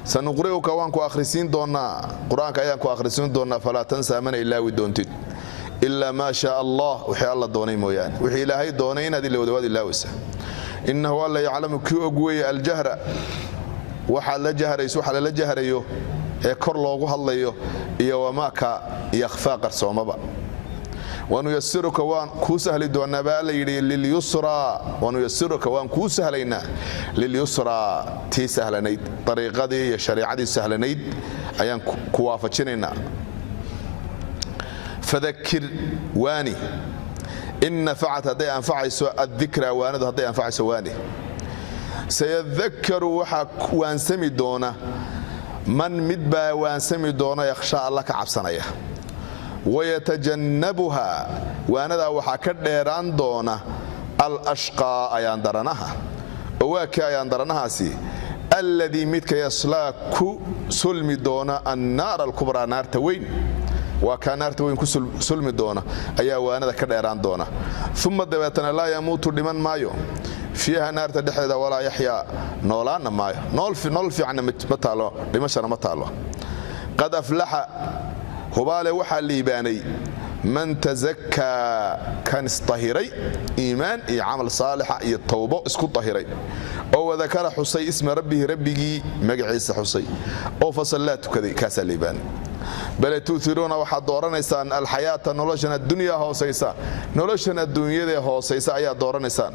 سنقرئك وانكو أخرسين دونا قرآنك أيانكو أخرسين دونا فلا تنسى من إلا ودونتين إلا ما شاء الله وحي الله دوني مويان وحي إلهي دونين هذه اللي ودواد الله وسا إنه الله يعلم كيو قوي الجهر وحال الجهر يسوح على الجهر يو كور لوغو هادلايو iyo wamaaka yakhfa qarsoomaba wanu yasiruka waan ku sahli doonaa baa la yiri lil yusra wanu yasiruka waan ku sahlayna lil yusra tii sahlanayd tariiqadii iyo shariicadii sahlanayd ayaan ku waafajinayna fadhakkir wani in nafa'at haday anfa'ayso adh-dhikra waanadu haday anfa'ayso wani sayadhakkaru waxa waan sami doona من مدبا وانسمي دونا يخشى الله كعبسانيا ويتجنبها وانا دا وحا كديران دونا الاشقى ايان درنها وواكي ايان درنها سي alladii midka yaslaa ku sulmi doona annaara alkubraa naarta weyn waa kaa naarta weyn ku sulmi doona ayaa waanada ka dheeraan doona uma dabeetana laa yamuutu dhiman maayo fiiha naarta dhexdeeda walaa yaxyaa noolaanna maayo nolol fiicanna ma taalo dhimashana ma taalo qad aflaxa hubaale waxaa liibaanay man tazakkaa kan isطahiray iimaan iyo camal saalixa iyo tawbo isku طahiray oo wadakara xusay isma rabbihi rabbigii magaciisa xusay oo fasallaa tukaday kaasaa liibaanay bal tuuhiruuna waxaad dooranaysaan alxayaata noloshan addunya hoosaysa noloshan adduunyada hoosaysa ayaa dooranaysaan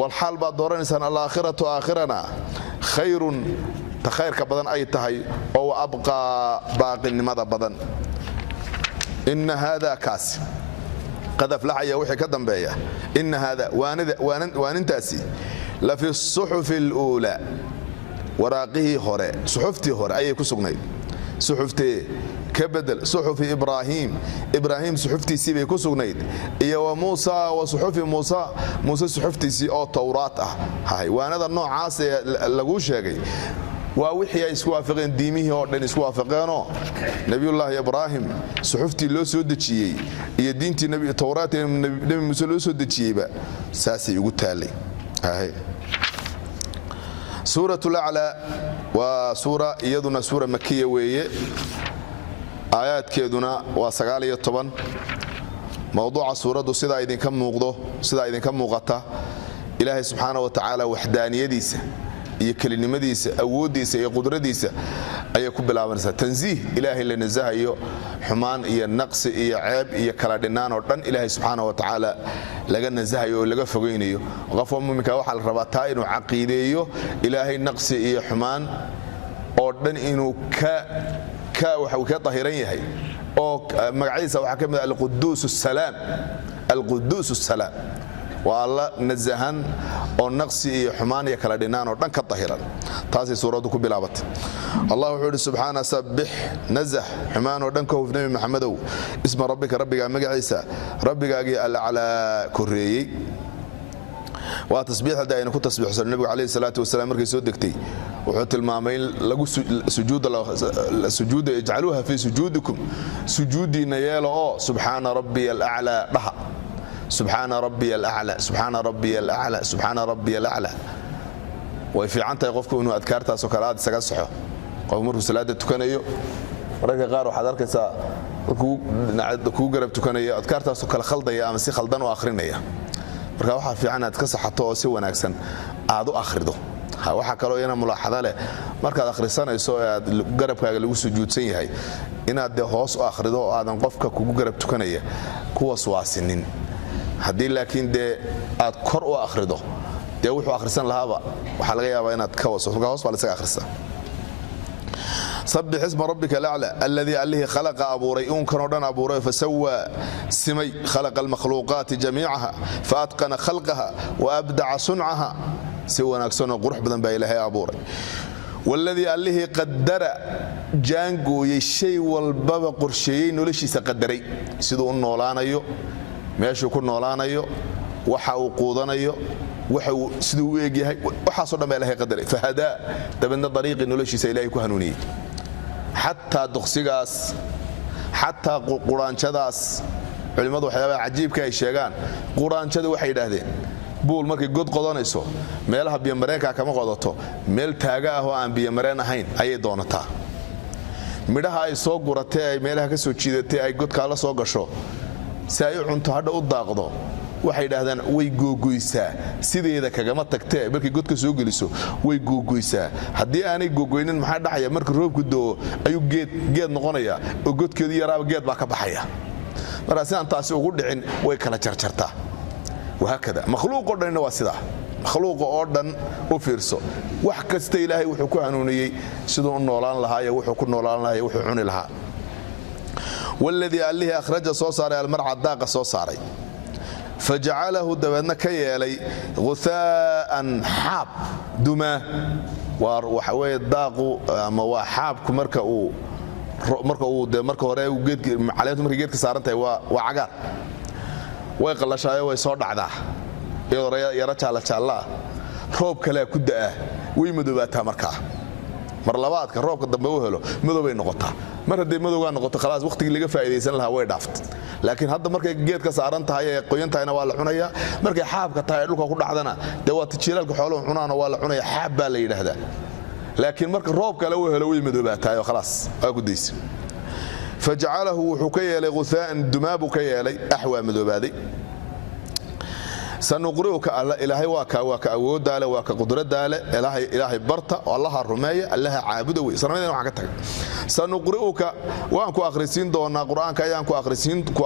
walxaal baad dooranaysaan alaakhiratu aakhirana khayrun ta khayrka badan ay tahay oo wa abqaa baaqinimada badan ina haada kaasi qad aflaxaya wixii ka dambeeya ina haada waanintaasi la fi suxufi اluulaa waraaqihii hore suxuftii hore ayay ku sugnayd suxuftee ka bedel suxufi ibraahim suxuftiisii bay ku sugnayd iyo wa muusa wa suxufi muuse suxuftiisii oo towraat ah waanada noocaas ee laguu sheegay waa wixii ay isku waafaqeen diimihii oo dhan isku waafaqeenoo nebiyullaahi ibraahim suxuftii loo soo dejiyey iyo diintii towraat ee nebi muuse loo soo dejiyeyba saasay ugu taallay suurat laclaa waa suura iyaduna suura makiya weeye aayaadkeeduna waa 19 mowduuca suuraddu sidaa idinka muuqata ilaahay subxaana wa tacaala waxdaaniyadiisa iyo kelinimadiisa awooddiisa iyo qudradiisa ayay ku bilaabanaysaa tansiih ilaahay la nasahayo xumaan iyo naqsi iyo ceeb iyo kala dhinaan oo dhan ilaahay subxaana wa tacaala laga nasahayo oo laga fogaynayo qofka muuminka waxaa la rabaa taa inuu caqiideeyo ilaahay naqsi iyo xumaan oo dhan inuu ka tahiran yahay oo magaciisa waxaa ka mid alquduus salaam waa alla nasahan oo naqsi iyo xumaan iyo kala dhinaan oo dhan ka tahiran taasay suuraddu ku bilaabatay allah wuxuu yidhi subxaana sabbix nasax xumaan oo dhan ka huf nebi maxamedow isma rabbika rabbigaa magaciisa rabbigaagii alaclaa korreeyey waa tasbiixda aynu ku tasbiixsan nabigu calayhi salaatu wasalaam markay soo degtay wuxuu tilmaamay lagu sujuuda ijcaluuha fii sujuudikum sujuudiina yeelo oo subxaana rabbiya alaclaa dhaha subxaana rabbiya alaclaa subxaana rabbiya alaclaa subxaana rabbiya alaclaa way fiican tahay qofku inuu adkaartaasoo kale aad isaga saxo qofku markuu salaada tukanayo mararka qaar waxaad arkaysaa kuu garab tukanaya adkaartaasoo kale khaldaya ama si khaldan u akhrinaya marka waxaa fiican aad ka saxato oo si wanaagsan aad u akhrido waxaa kaloo iyana mulaaxada leh markaad akhrisanayso ee aad garabkaaga lagu sujuudsan yahay inaad dee hoos u akhrido oo aadan qofka kugu garab tukanaya kuwaas waasinin haddii laakiin dee aad kor u akhrido dee wuxuu akhrisan lahaaba waxaa laga yaabaa inaad ka waso marka hoos baa lasaga akhrista sabbix isma rabbika alaclaa alladii allihii khalaqa abuuray uunkanoo dhan abuuray fasawaa simay khalaqa almakhluuqaati jamiicaha faatqana khalqaha waabdaca suncaha si wanaagsanoo qurux badan baa ilaahay abuuray waladii allihii qadara jaangooyey shay walbaba qorsheeyey noloshiisa qadaray siduu u noolaanayo meeshuu ku noolaanayo waxa uu quudanayo siduu u egyahay waxaasoo dhan baa ilahay qadaray fahadaa dabeedna dariiqii noloshiisa ilaahay ku hanuuniyey xataa duqsigaas xataa quraanjadaas culimmadu waxyaabaha cajiibka ay sheegaan quraanjada waxay yidhaahdeen buul markay god qodanayso meelaha biyomareenka kama qodato meel taaga ah oo aan biyomareen ahayn ayay doonataa midhaha ay soo guratee ay meelaha ka soo jiidatee ay godkaa la soo gasho si ay u cunto hadha u daaqdo waxay yidhaahdaan way googoysaa sideeda kagama tagtee markay godka soo geliso way googoysaa haddii aanay googoynin maxaa dhacaya marka roobku doo ayuu geed noqonaya oo godkeedu yaraaba geed baa ka baxaya markaa sidaan taasi ugu dhicin way kala jarjartaa wahaakada makhluuqoo dhanina waa sidaa makhluuqa oo dhan u fiirso wax kasta ilaahay wuxuu ku hanuuniyey siduu u noolaan lahaa iyo wuxuu ku noolaan lahaa iyo wuxuu cuni lahaa waladii allihii akhraja soo saaray almarca daaqa soo saaray fajacalahu dabeedna ka yeelay guhaa'an xaab dumaa waxa weeye daaqu ama waa xaabku marka hore caleentu markay geedka saaran tahay waa cagaar way qalashaayo way soo dhacdaa iyadoo yaro jaalla jaallaa roob kalea ku da'aa way madoobataa markaa mar labaadka roobka dambe uu helo madoobay noqotaa mar haday madowga noqoto khalaas waqtigii laga faa'iideysan lahaa way dhaaftay laakiin hadda markay geedka saaran tahay ee qoyan tahayna waa la cunaya markay xaabka tahay dhulka ku dhacdana de waa tijiilaalka xooluhu cunaan waa la cunaya xaab baa la yiraahdaa laakiin marka roobka la helo way madoobataa oo khalaas waa ku deysay faj'alahu wuxuu ka yeelay ghutha'an dumaabu ka yeelay ahwa madoobaday سنقرئك إلهي واك أود على واك قدرة على إلهي برتا والله الرماية الله عابده سنمين وحكتك سنقرئك وانكو أخرسين دونا قرآن كأيانكو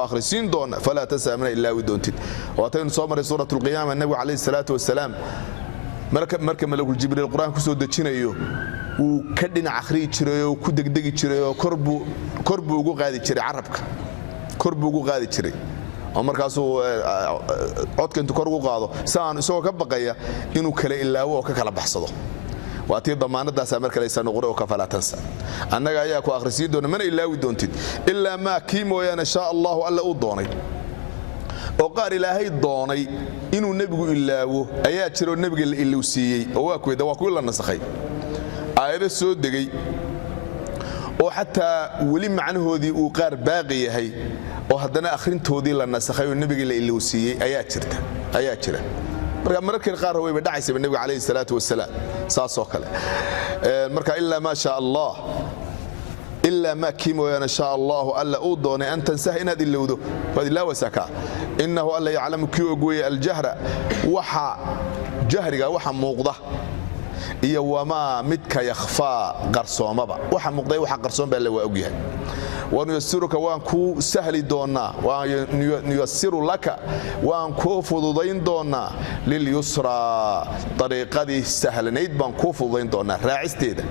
أخرسين دونا فلا تنسى من إلا ودونتين واتين صومر سورة القيامة النبي عليه الصلاة والسلام مركب ملك الجبريل القرآن كسود دتشينيو وكدنا عخري تشريو وكدق دقي تشريو كربو وقو غادي تشري عربك كربو وقو غادي تشري markaasuu codka intuu kor ugu qaado saan isoo ka baqaya inuu kale ilaawo oo ka kala baxsado waatii damaanadaas marka la isaan qoro ka falaatansa annaga ayaa ku akhrisin doona mana ilaawi doontid illa ma kiimoyana sha Allah alla u doonay oo qaar ilaahay doonay inuu nabigu ilaawo ayaa jiro nabiga la ilowsiiyay oo waa ku la nasakhay aayada soo degay oo xataa wali macnahoodii uu qaar baaqi yahay oo haddana akhrintoodii la nasakhay oo nabiga la ilowsiiyay ayaa jira marka qaar way dhacaysa nabiga kaleey salaatu wasalaam saasoo kale marka illa ma sha Allah illa ma kimo ya sha Allah alla u doonay an tansaha inaad ilowdo wad ilaa wasaka innahu alla ya'lamu ki ogway al-jahra waxa jahriga waxa muuqda iyo wama midka yakhfa qarsoomaba waxa muuqday waxa qarsoon baa la waa ogyahay ونيسرك وانكو سهل دونا ونيسر لك وانكو فضودين دونا لليسرى طريقة سهل نيد بانكو فضودين دونا راعستيدا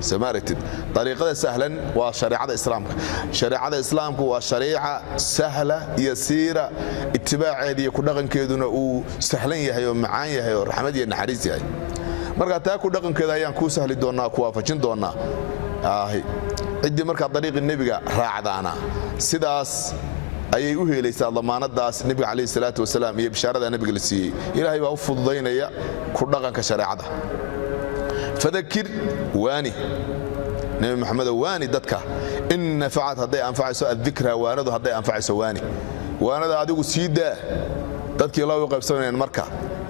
سمارتد طريقة سهلا وشريعة الإسلام شريعة الإسلام وشريعة سهلة يسيرة اتباع هذه كل دقن كيدنا وسهلين يهي ومعان يهي ورحمد ينحريز يهي مرقا تاكو دقن كيدا يانكو سهل دونا كوافجين دونا عندي مركز طريق النبي راعدانا سداس أي ليس ضمانة داس النبي عليه الصلاة والسلام هي بشارة النبي جلسي إلهي وأفضل ضينا يا كردقا كشريعة فذكر واني نبي محمد واني دتك إن نفعت هدي أنفع سوء الذكرى وانا هدي أنفع سواني وانا هذا سيدا دتك الله يقف سوين المركز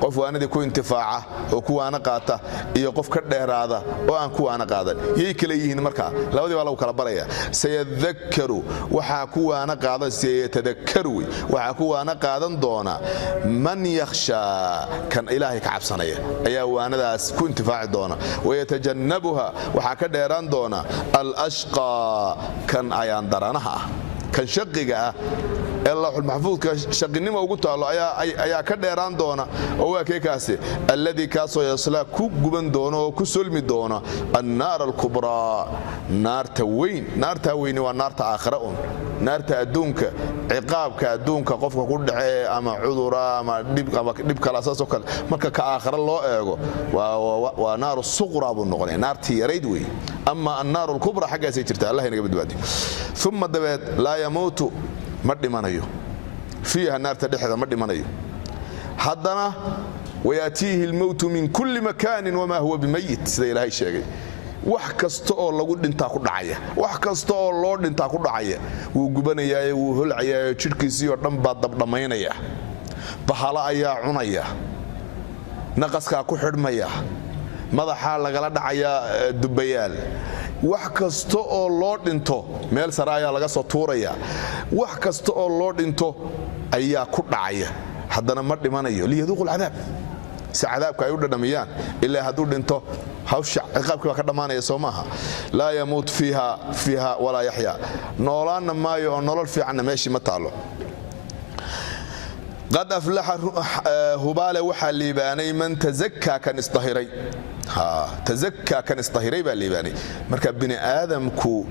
qof waanadi ku intifaaca oo kuwaana qaata iyo qof ka dheeraada oo aan kuwaana qaadan yey kala yihiin marka labadii baa lagu kala baraya sayadhakkaru waxa kuwaana qaadan sayatadhakkaru waxa kuwaana qaadan doona man yakhsha kan ilaahay ka cabsanaya ayaa waanadaas ku intifaaci doona wayatajannabuha waxa ka dheeraan doona al-ashqa kan ayaan daranaha kan shaqiga الله المحفوظ شقنيمه ugu taalo ayaa ka dheeraan doona oo waa keekaasi alladii kaasoo yasla ku guban doono oo ku sulmi doona an-nar al-kubra naarta weyn waa naarta aakhira naarta adduunka ciqaabka adduunka qofka ku dhacay ama cudura ama dib kala asaasoo kale marka ka aakhira loo eego waa naaru suqra buu noqonay naartii yareyd weey ama an-nar al-kubra xagaasay jirtaa Allah inaga badbaadiyo thumma dabat la yamutu ما دمانيو فيها النار تدحدا ما دمانيو حدنا وياتيه الموت من كل مكان وما هو بميت سيده الهي شيغي wax kasto oo lagu dhintaa ku dhacaya wax kasto oo loo dhintaa ku dhacaya wuu gubanayay wuu hulcayay jirkiisii oo dhan baa dab dhamaynaya bahala ayaa cunaya naqaska ku xidhmaya madaxa lagala dhacaya dubayaal wax kasto oo loo dhinto meel saraaya laga soo tuuraya wax kasto oo loo dhinto ayaa ku dhacaya haddana ma dhimanayo liyaduqul cadaab si cadaabka ay u dhadhamiyaan ilaa haduu dhinto hawsha ciqaabka ka dhamaanaya Soomaha la yamut fiha wala yahya noolaana maayo nolol fiican meeshii ma taalo qad aflaha hubala waxa liibaanay man tazakka kan istahiray تزكى كان استهيري بالليباني مركا بني آدمكو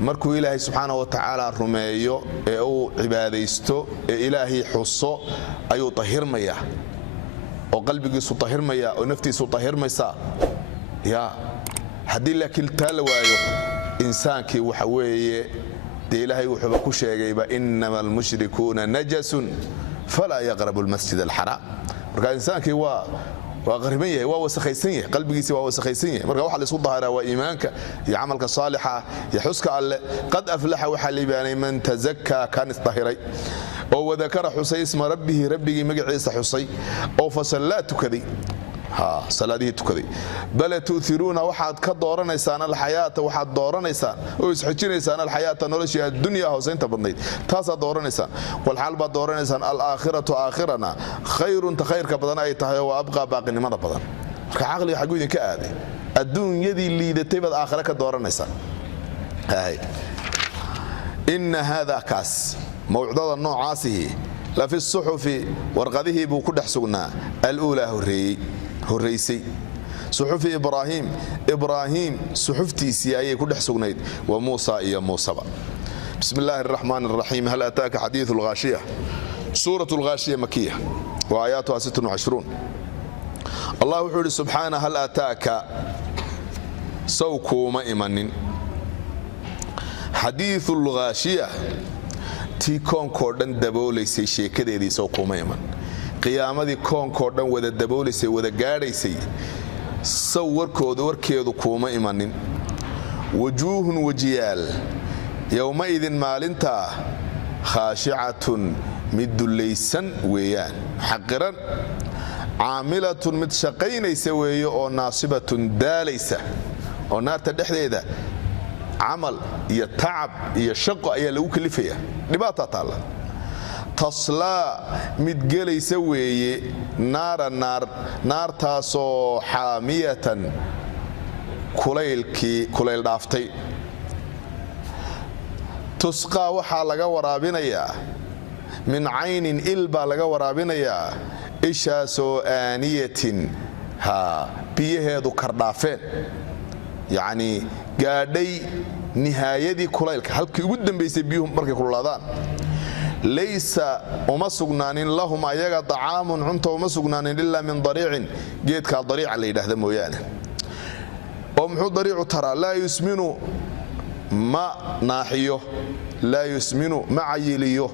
مركو إلهي سبحانه وتعالى رميو أو عباديستو إلهي حصو أيو طهير مياه وقلبك سو طهير مياه ونفتي سو طهير ميسا يا حدي لك التالوايو إنسانك وحوي دي إلهي وحبكو شيئا إنما المشركون نجس فلا يقرب المسجد الحرام مركا إنسانك وقريبين يهي ووسخيسين قلبي سوى وسخيسين مركا waxa la isku daharaa waa iimaanka iyo amalka saalixa iyo xuska alle qad aflaha waxa liibaanay man tazakka kan istahiray oo wadakara xusay isma rabbigi magaciisa xusay oo fasallatu kadi salaadihi tukaday bal tu'thiruna waxaad ka dooranaysaan alxayaata waxaad dooranaysaan oo isxijinaysaan alxayaata nolosha adduunka hooseynta badnayd taas aad dooranaysaan wal xal baad dooranaysaan al-aakhiratu aakhirana khayrun khayrka badan ay tahay oo abqa baaqinimada badan marka aqliga xagu idin ka aaday adduunyadii liidatay baad aakhira ka dooranaysaan in hada kaas mawcdada noocaasihi la fi suhufi warqadihi buu ku dhaxsugnaa al-ula horreysay suxufi ibraahim suxuftiisii ayay ku dhex sugnayd wa muusa iyo muusaba bismillaahi arrahmaani arrahiim hal ataaka xadiithu alghaashiya suuratu alghaashiya makiya wa aayaatuha 26 allah wuxuu yidhi subxaana hal ataaka saw kuuma imanin xadiithu alghaashiya tii koonkoo dhan daboolaysay sheekadeedii saw kuuma iman qiyaamadii koonkoo dhan wada daboolaysay wada gaadhaysay saw warkeedu kuuma imanin wujuuhun wajiyaal yowma idin maalintaa khaashicatun mid dullaysan weeyaan xaqiran caamilatun mid shaqaynaysa weeye oo naasibatun daalaysa oo naarta dhexdeeda camal iyo tacab iyo shaqo ayaa lagu kalifaya dhibaataa taalla taslaa mid gelaysa weeye naartaasoo xaamiyatan kulayl dhaaftay tusqaa waxaa laga waraabinayaa min caynin il baa laga waraabinayaa ishaasoo aaniyatin biyaheedu kardhaafeen yacnii gaadhay nihaayadii kulaylka halkii ugu dambaysay biyuhu markay kululaadaan laysa uma sugnaanin lahum ayaga طacaamun cunta uma sugnaanin ilaa min dariicin geedkaa dariica la yidhaahda mooyaane oo muxuu dariicu taraa laa yusminu ma naaxiyo laa yusminu ma cayiliyo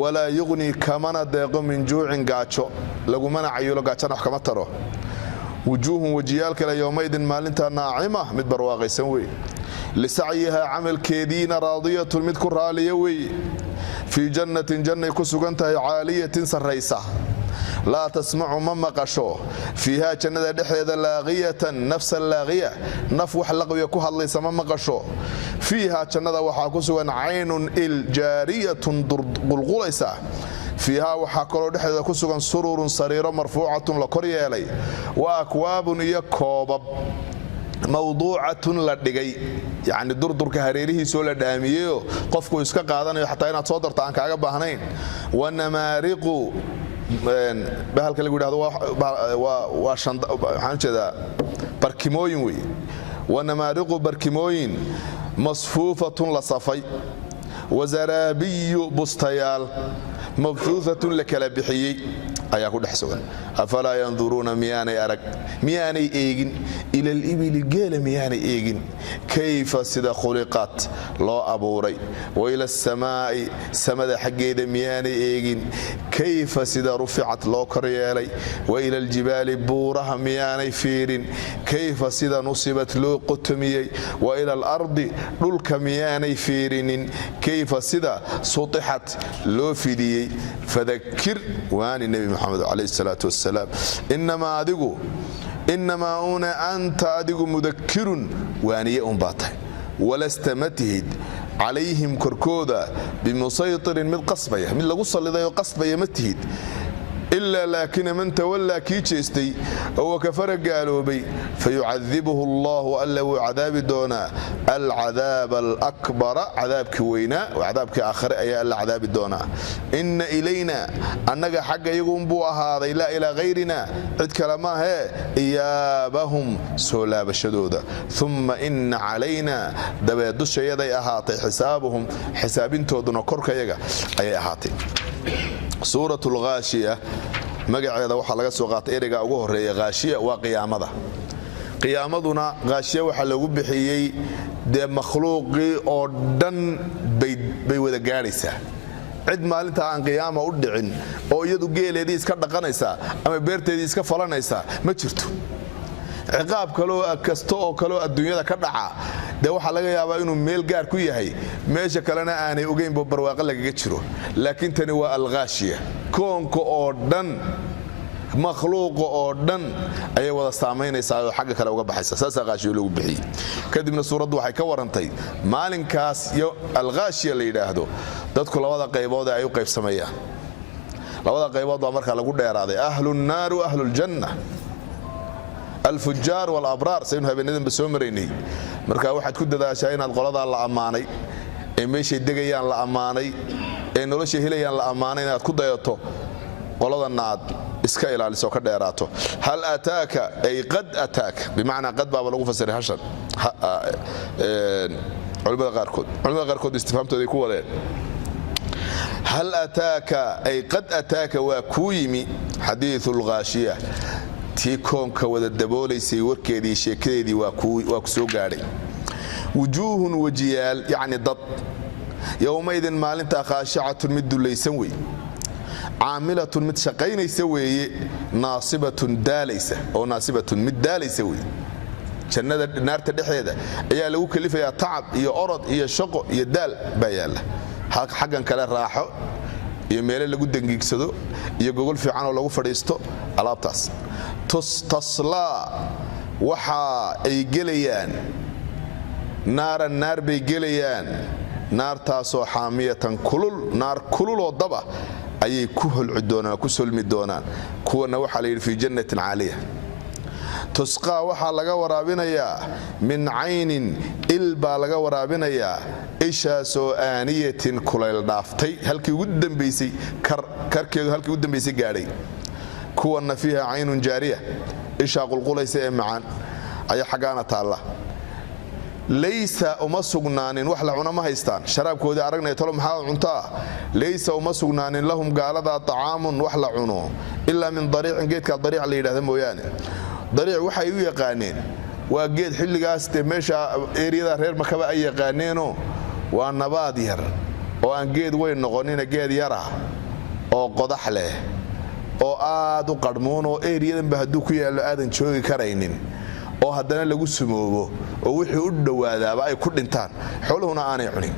walaa yuqni kamana deeqo min juucin gaajo lagumana cayilo gaajana wax kama taro wujuuhun wajiyaal kale yowmaydin maalintaa naacima mid barwaaqaysan wey lisacyihaa camalkeediina raadiyatun mid ku raaliya weeye fii jannatin jannay ku sugan tahay caaliyatin sarraysa laa tasmacu ma maqasho fiihaa jannada dhexdeeda laaqiyatan nafsan laaqiya naf wax laqwiya ku hadlaysa ma maqasho fiihaa jannada waxaa ku sugan caynun il jaariyatun qulqulaysa fiihaa waxaa kaloo dhexdeeda ku sugan sururun sariiro marfuucatun la kor yeelay wa akwaabun iyo koobab mawduucatun la dhigay yacni durdurka hareerihiisoo la dhaamiyeyoo qofku iska qaadanayo xataa inaad soo darto aan kaaga baahnayn wanamaariqu bahalka lagu yidhahdo waxaan ujeedaa barkimooyin wey wanamaariqu barkimooyin masfuufatun la safay wazaraabiyu bustayaal mabhuuhatun la kala bixiyey ayaa ku dhex sugan afalaa yanduruuna miyaanay arag miyaanay eegin ila alibili geela miyaanay eegin kayfa sida khuliqat loo abuuray wa ila asamaa'i samada xaggeeda miyaanay eegin kayfa sida ruficat loo kor yeelay wa ila aljibaali buuraha miyaanay fiirin kayfa sida nusibat loo qotomiyey wa ila alardi dhulka miyaanay fiirinin kayfa sida sutixat loo fidiyey fadakir waani nebi محمد عليه الصلاة والسلام إنما أنا أنت أدق مذكر وانية باطل ولست متهد عليهم كركودا بمسيطر من قصبية من لغصة لذا قصبية متهد إلا لكن من تولى كيتشيستي هو كفرق قالوا بي فيعذبه الله ألا وعذاب دونا العذاب الأكبر عذاب كوينا وعذاب كآخر أي ألا عذاب دونا إن إلينا أنك حق يقوم بوا هذا إلا إلى غيرنا عد كلمة هي إيابهم سولاب الشدودة ثم إن علينا دبيدوش يدي أهاتي حسابهم حسابين تودنا كرك يجا أي أهاتي سورة الغاشية magaceeda waxa laga soo qaatay ereyga ugu horeeya gaashiya waa qiyaamaduna gaashiya waxa lagu bixiyay de makhluuqi oo dhan bay wada gaaraysaa cid maalinta aan qiyaama u dhicin oo iyadu geeleedii iska dhaqanaysa ama beerteedii iska falanaysa ma jirto ciqaab kasta oo kale adduunyada ka dhaca de waxa laga yaabaa inuu meel gaar ku yahay meesha kalena aanay ogeyn barwaaqo lagaga jiro laakiin tani waa alghaashiya koonka oo dhan makhluuqa oo dhan ayay wada saameynaysaa oo xagga kale uga baxaysa saasa ghaashiyo lagu bixiyay kadibna suuraddu waxay ka warantay maalinkaas iyo alghaashiya la yiraahdo dadku labada qaybood ay u qaybsamayaan labada qaybood waa marka lagu dheeraaday ahlun naar wa ahlul janna الفجار والابرار سين habeenadan basoo mareynay marka waxaad ku dadaashaa inaad qolada la amaanay ee meeshay degayaan la amaanay ee nolosha helayaan la amaanay inaad ku dayato qoladana aad iska ilaaliso ka dheeraato hal ataaka ay qad ataaka bimaana qad baaba lagu fasiray hashan culimada qaarkood istifhaamtooda ku wadeen hal ataaka ay qad ataaka waa ku yimi xadiithul ghaashiya tii koonka wada dabooleysay warkeedii sheekadeedii waa ku soo gaadhay wujuuhun wajiyaal yacni dad yowmaydin maalinta khaashicatun mid dulaysan wey caamilatun mid shaqaynaysa weeye naasibatun daalaysa oo naasibatun mid daalaysa wey jannada naarta dhexdeeda ayaa lagu kalifayaa tacab iyo orod iyo shaqo iyo daal baa yaalla xaggan kale raaxo iyo meelo lagu dangiigsado iyo gogol fiican oo lagu fadhiisto alaabtaas taslaa waxa ay gelayaan naaran naar bay gelayaan naartaasoo xaamiyatan kulul naar kululoo daba ayay ku holci doonaan ku solmi doonaan kuwana waxaa la yidhi fii jannatin caaliya tusqaa waxaa laga waraabinayaa min caynin il baa laga waraabinayaa ishaasoo aaniyatin kulayl dhaaftay halkii ugu dambaysay karkeedu halkii ugu dambaysay gaadhay kuwana fiiha caynun jaariya ishaa qulqulaysa ee macaan ayaa xaggaana taalla laysa uma sugnaanin wax la cuna ma haystaan sharaabkoodii aragnay talo maxaa cunto ah laysa uma sugnaanin lahum gaaladaa طacaamun wax la cuno ilaa min dariicin geedkaa dariic la yidhahda mooyaane dariic waxay u yaqaaneen waa geed xilligaas dee meesha eeriyada reer makaba ay yaqaaneenoo waa nabaad yar oo aan geed weyn noqonina geed yara oo qodax leh oo aad u qarmuun oo eeriyadanba hadduu ku yaallo aadan joogi karaynin oo haddana lagu sumoobo oo wixii u dhowaadaaba ay ku dhintaan xooluhuna aanay cunin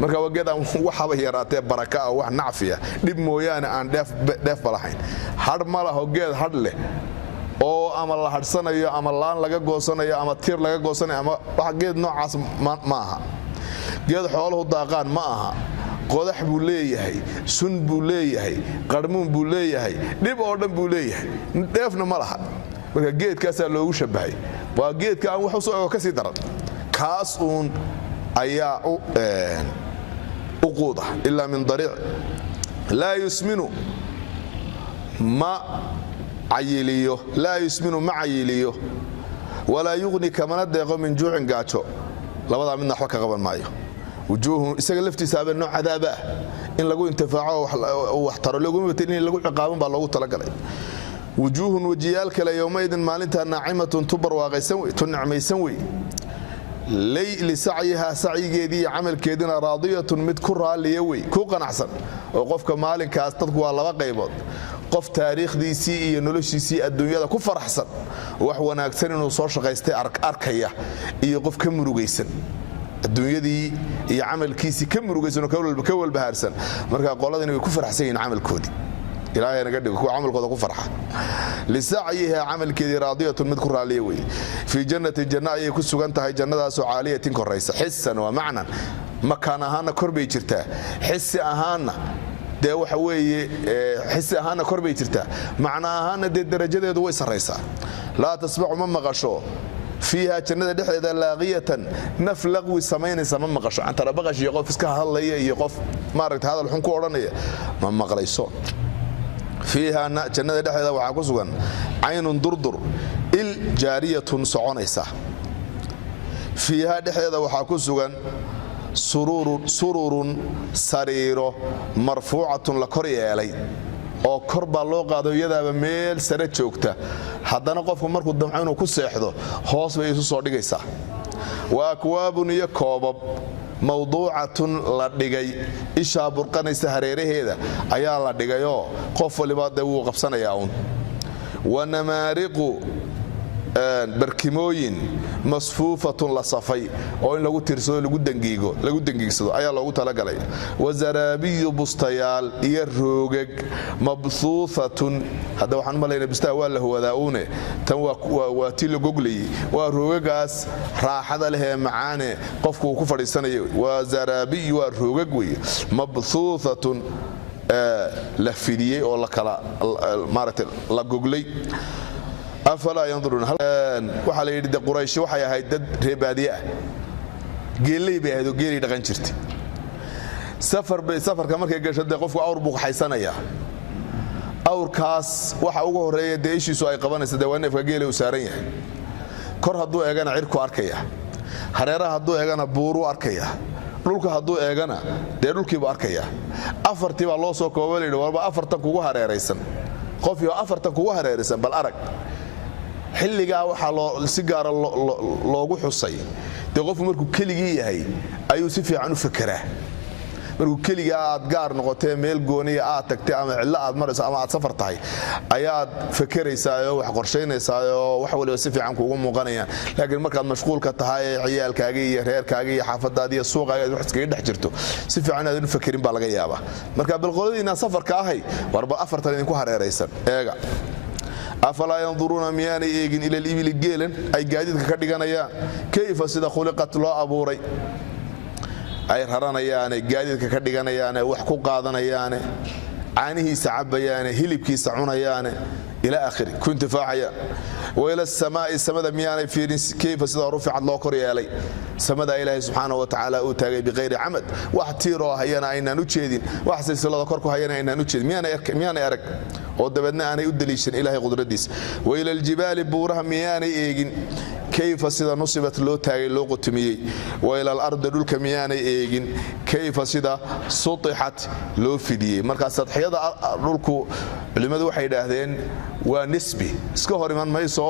marka waa geed aan waxaba yaraatee baraka ah wax nacfiya dhib mooyaane aan dheefba lahayn hadh ma laho geed hadh leh oo ama la hadhsanayo ama laan laga goosanayo ama tiir laga goosanayo ama wax geed noocaas ma aha geed xooluhu daaqaan ma aha qodax buu leeyahay sun buu leeyahay qarmuun buu leeyahay dhib oo dhan buu leeyahay dheefna ma laha marka geedkaasaa loogu shabahay waa geedka aan wax u soo ego ka sii daran kaas uun ayaa u quuda ilaa min dariic laa yusminu ma cayiliyo laa yusminu ma cayiliyo walaa yuqni kamana deeqo min juucin gaajo labadaa midna waxba ka qaban maayo wujuuhun isaga laftiisaaba nooc cadaaba ah in lagu intifaaco wax taro laguma batin in lagu ciqaaban baa loogu talagalay wujuuhun wajiyaal kale yowmaydin maalintaa naacimatun tu barwaaqaysan wey tu nicmaysan wey lisacyihaa sacyigeedii iyo camalkeedina raadiyatun mid ku raalliya wey ku qanacsan oo qofka maalinkaas dadku waa laba qaybood qof taariikhdiisii iyo noloshiisii adduunyada ku faraxsan wax wanaagsan inuu soo shaqaystay arkaya iyo qof ka murugaysan adduunyadii iyo camalkiisii ka murugaysan oo ka walbahaarsan marka qoladani way ku faraxsan yihiin camalkoodii ilaahay naga dhigo kuwa camalkooda ku farxa lisacyihaa camalkeedii raadiyatun mid ku raaliya wey fii jannatin janna ayay ku sugan tahay jannadaasoo caaliyatin koraysa xisan waa macnan makaan ahaanna kor bay jirtaa xisi ahaanna dee waxa weeye xisi ahaanna kor bay jirtaa macna ahaanna dee darajadeedu way sarraysaa laa tasmacu ma maqasho fiiha jannada dhexdeeda laaqiyatan naf laqwi samaynaysa ma maqasho cantarabaqash iyo qof iska hadlaya iyo qof maaragta hadal xun ku odhanaya ma maqlayso fiiha jannada dhexdeeda waxaa ku sugan caynun durdur il jaariyatun soconaysa fiiha dhexdeeda waxaa ku sugan sururun sariiro marfuucatun la kor yeelay oo kor baa loo qaado iyadaaba meel sare joogta haddana qofku markuu damco inuu ku seexdo hoos bay isu soo dhigaysaa wa akwaabun iyo koobab mawduucatun la dhigay isha burqanaysa hareeraheeda ayaa la dhigayoo qof waliba wuu qabsanayaa uun wanamaariqu barkimooyin masfuufatun la safay oo in lagu tirsado lagu dangiigsado ayaa loogu talagalay wazaraabiyu bustayaal iyo roogag mabsuufatun hadda waxaan malaynaa bustaa waa la huwadaa'uune tan waa tii la goglayay waa roogagaas raaxada leh ee macaane qofku uu ku fadhiisanayo waa zaraabiyu waa roogag weeye mabsuufatun la fidiyey oo la kala maaragtay la goglay afalaa yanduruuna waxaa la yidhi de quraysh waxay ahayd dad reebaadiye ah geelley bay ahayd oo geelay dhaqan jirtay safarka markay gasho dee qofku awr buu kaxaysanayaa awrkaas waxa ugu horreeya dee ishiisu ay qabanaysa dee waa neefka geelay uu saaran yahay kor hadduu eegana cirku arkaya hareeraha hadduu eegana buuruu arkaya dhulka hadduu eegana dee dhulkiibuu arkaya afartii baa loo soo kooba layidhi walba afartan kugu hareeraysan qofyo afartan kugu hareeraysan bal arag xilligaa waxaa si gaara loogu xusay dee qofku markuu keligii yahay ayuu si fiican u fakeraa markuu keligaa aad gaar noqotee meel gooniya aad tagtay ama cidlo aad marayso ama aad safar tahay ayaad fakeraysaayoo wax qorshaynaysaayoo wax waliba si fiican kuugu muuqanayaan laakiin markaad mashquulka tahay ee ciyaalkaaga iyo reerkaaga iyo xaafadaada iyo suuqaaga wax iskaga dhex jirto si fiican aadan u fakerin baa laga yaabaa marka balqoladiinaa safarka ahay warba afartan idinku hareeraysan eega afalaa yanduruuna miyaanay eegin ila libili geelan ay gaadiidka ka dhiganayaan kayfa sida khuliqat loo abuuray ay raranayaane gaadiidka ka dhiganayaane wax ku qaadanayaane caanihiisa cabbayaane hilibkiisa cunayaane ila akhiri ku intifaacayaan وإلى السماء السماء مياني فيرين كيف سيدا رفعت الله كوريا لي سماء إلهي سبحانه وتعالى أوتاقي بغير عمد واحتيروا هيانا أين نتشيدين واحسن سيدا كوركو هيانا أين نتشيدين مياني أرك ودبدنا أنا يدليشن إلهي قدرديس وإلى الجبال بورها مياني إيجين كيف سيدا نصبت لو تاقي لو قتمي وإلى الأرض دولك مياني إيجين كيف سيدا سطحت لو فيدي مركز سطحية دولكو لماذا وحيد أهدين ونسبي اسكهر من ميسو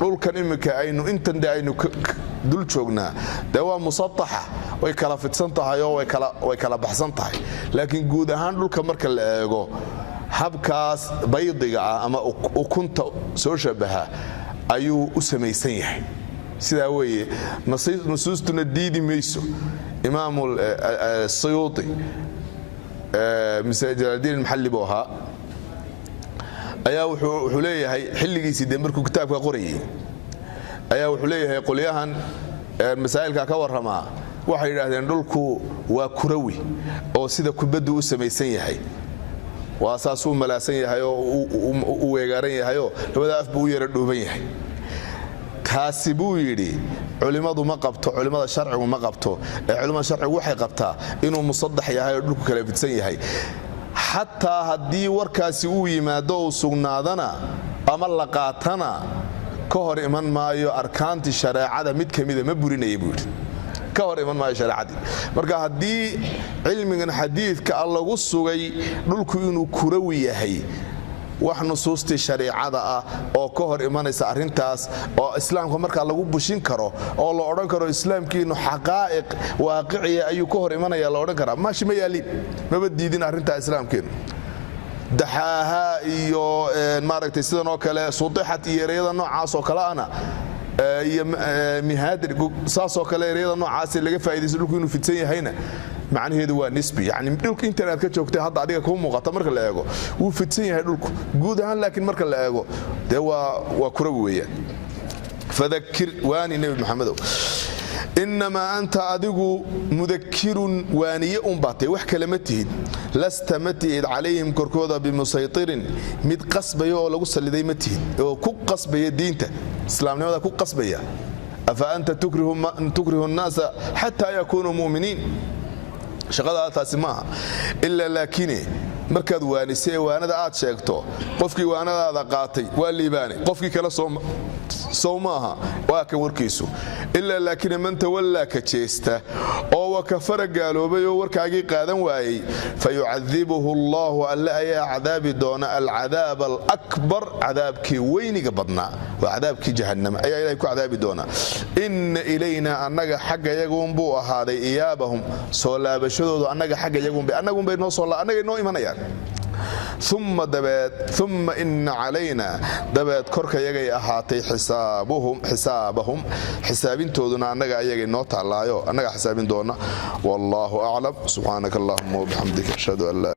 dhulkan imika aynu intan aynu dul joognaa dawaa musataxa way kala fidsan tahay oo way kala baxsan tahay laakiin guud ahaan dhulka marka la eego habkaas baydiga ama ukunta soo shabaha ayuu u samaysan yahay sida weeye nusuustuna diidi mayso imaamul suyuuti misal jalaluddin al-mahalli buu ahaa ayaa wuxuu leeyahay xilligiisii de markuu kitaabka qorayay ayaa wuxuu leeyahay qolyahan masaa'ilka ka warramaa waxay yidhaahdeen dhulku waa kurawi oo sida kubaddu u samaysan yahay waa saas u malaasan yahay oo u weegaaran yahay oo labada af buu u yara dhuuban yahay kaasi buu yidhi culimadu ma qabto culimada sharcigu ma qabto ee culimada sharcigu waxay qabtaa inuu musaddax yahay oo dhulku kala fidsan yahay xataa haddii warkaasi uu yimaado uu sugnaadana ama la qaatana ka hor iman maayo arkaantii shareecada mid ka mida ma burinaya buu yidhi ka hor iman maayo shareecadii marka haddii cilmigan xadiidka lagu sugay dhulku inuu kurawi yahay wax nusuustii shariicada ah oo ka hor imanaysa arintaas oo islaamka marka lagu bushin karo oo la oran karo islaamkiinu xaqaa'iq waaqiciya ayuu ka hor imanaya la oran karaa maashi ma yaalin maba diidin arinta islaamkiinu daxaaha iyo maaragtay sidan oo kale suudixat iyo ereyada noocaas oo kale ana iyo mihaadir saasoo kale ereyada noocaas laga faa'iideysto dhulku inuu fidsan yahayna macnaheedu waa nisbi yani dhulka internet ka joogtay hadda adiga ku muuqata marka la eego wuu fidsan yahay dhulku guud ahaan laakiin marka la eego de waa kurawi weeyaan fadhakkir waani nabi maxamedow إنما أنت أدقو مذكر وانية أمباتي وحكا لمتهد لست متهد عليهم كركوضة بمسيطر مد قصبية ولا قصة لدي متهد كو قصبية دينته إسلامنا هذا كو قصبية أفأنت تكره الناس حتى يكونوا مؤمنين شغلها تاسماها إلا لكنه markaad waanisee waanada aad sheegto qofkii waanadaada qaatay waa liibaani qofkii kala soo maaha waa ka warkiisu ilaa laakiin man tawalla ka jeesta oo kuwa kafara gaaloobay oo warkaagii qaadan waayay fayucadibuhu allahu alla ayaa cadaabi doona alcadaab alakbar cadaabkii weyniga badnaa waa cadaabkii jahannama ayaa ilaahay ku cadaabi doona inna ilayna annaga xagga yaguun buu ahaaday iyaabahum soo laabashadoodu annaga xagga yaguun bay noo soo annaga noo imanayaan ثم إن علينا دبت كرك يجي أحاتي حسابهم حسابين تودنا أنك يجي نوت الله أنك حسابين دونا والله أعلم سبحانك اللهم وبحمدك أشهد أن لا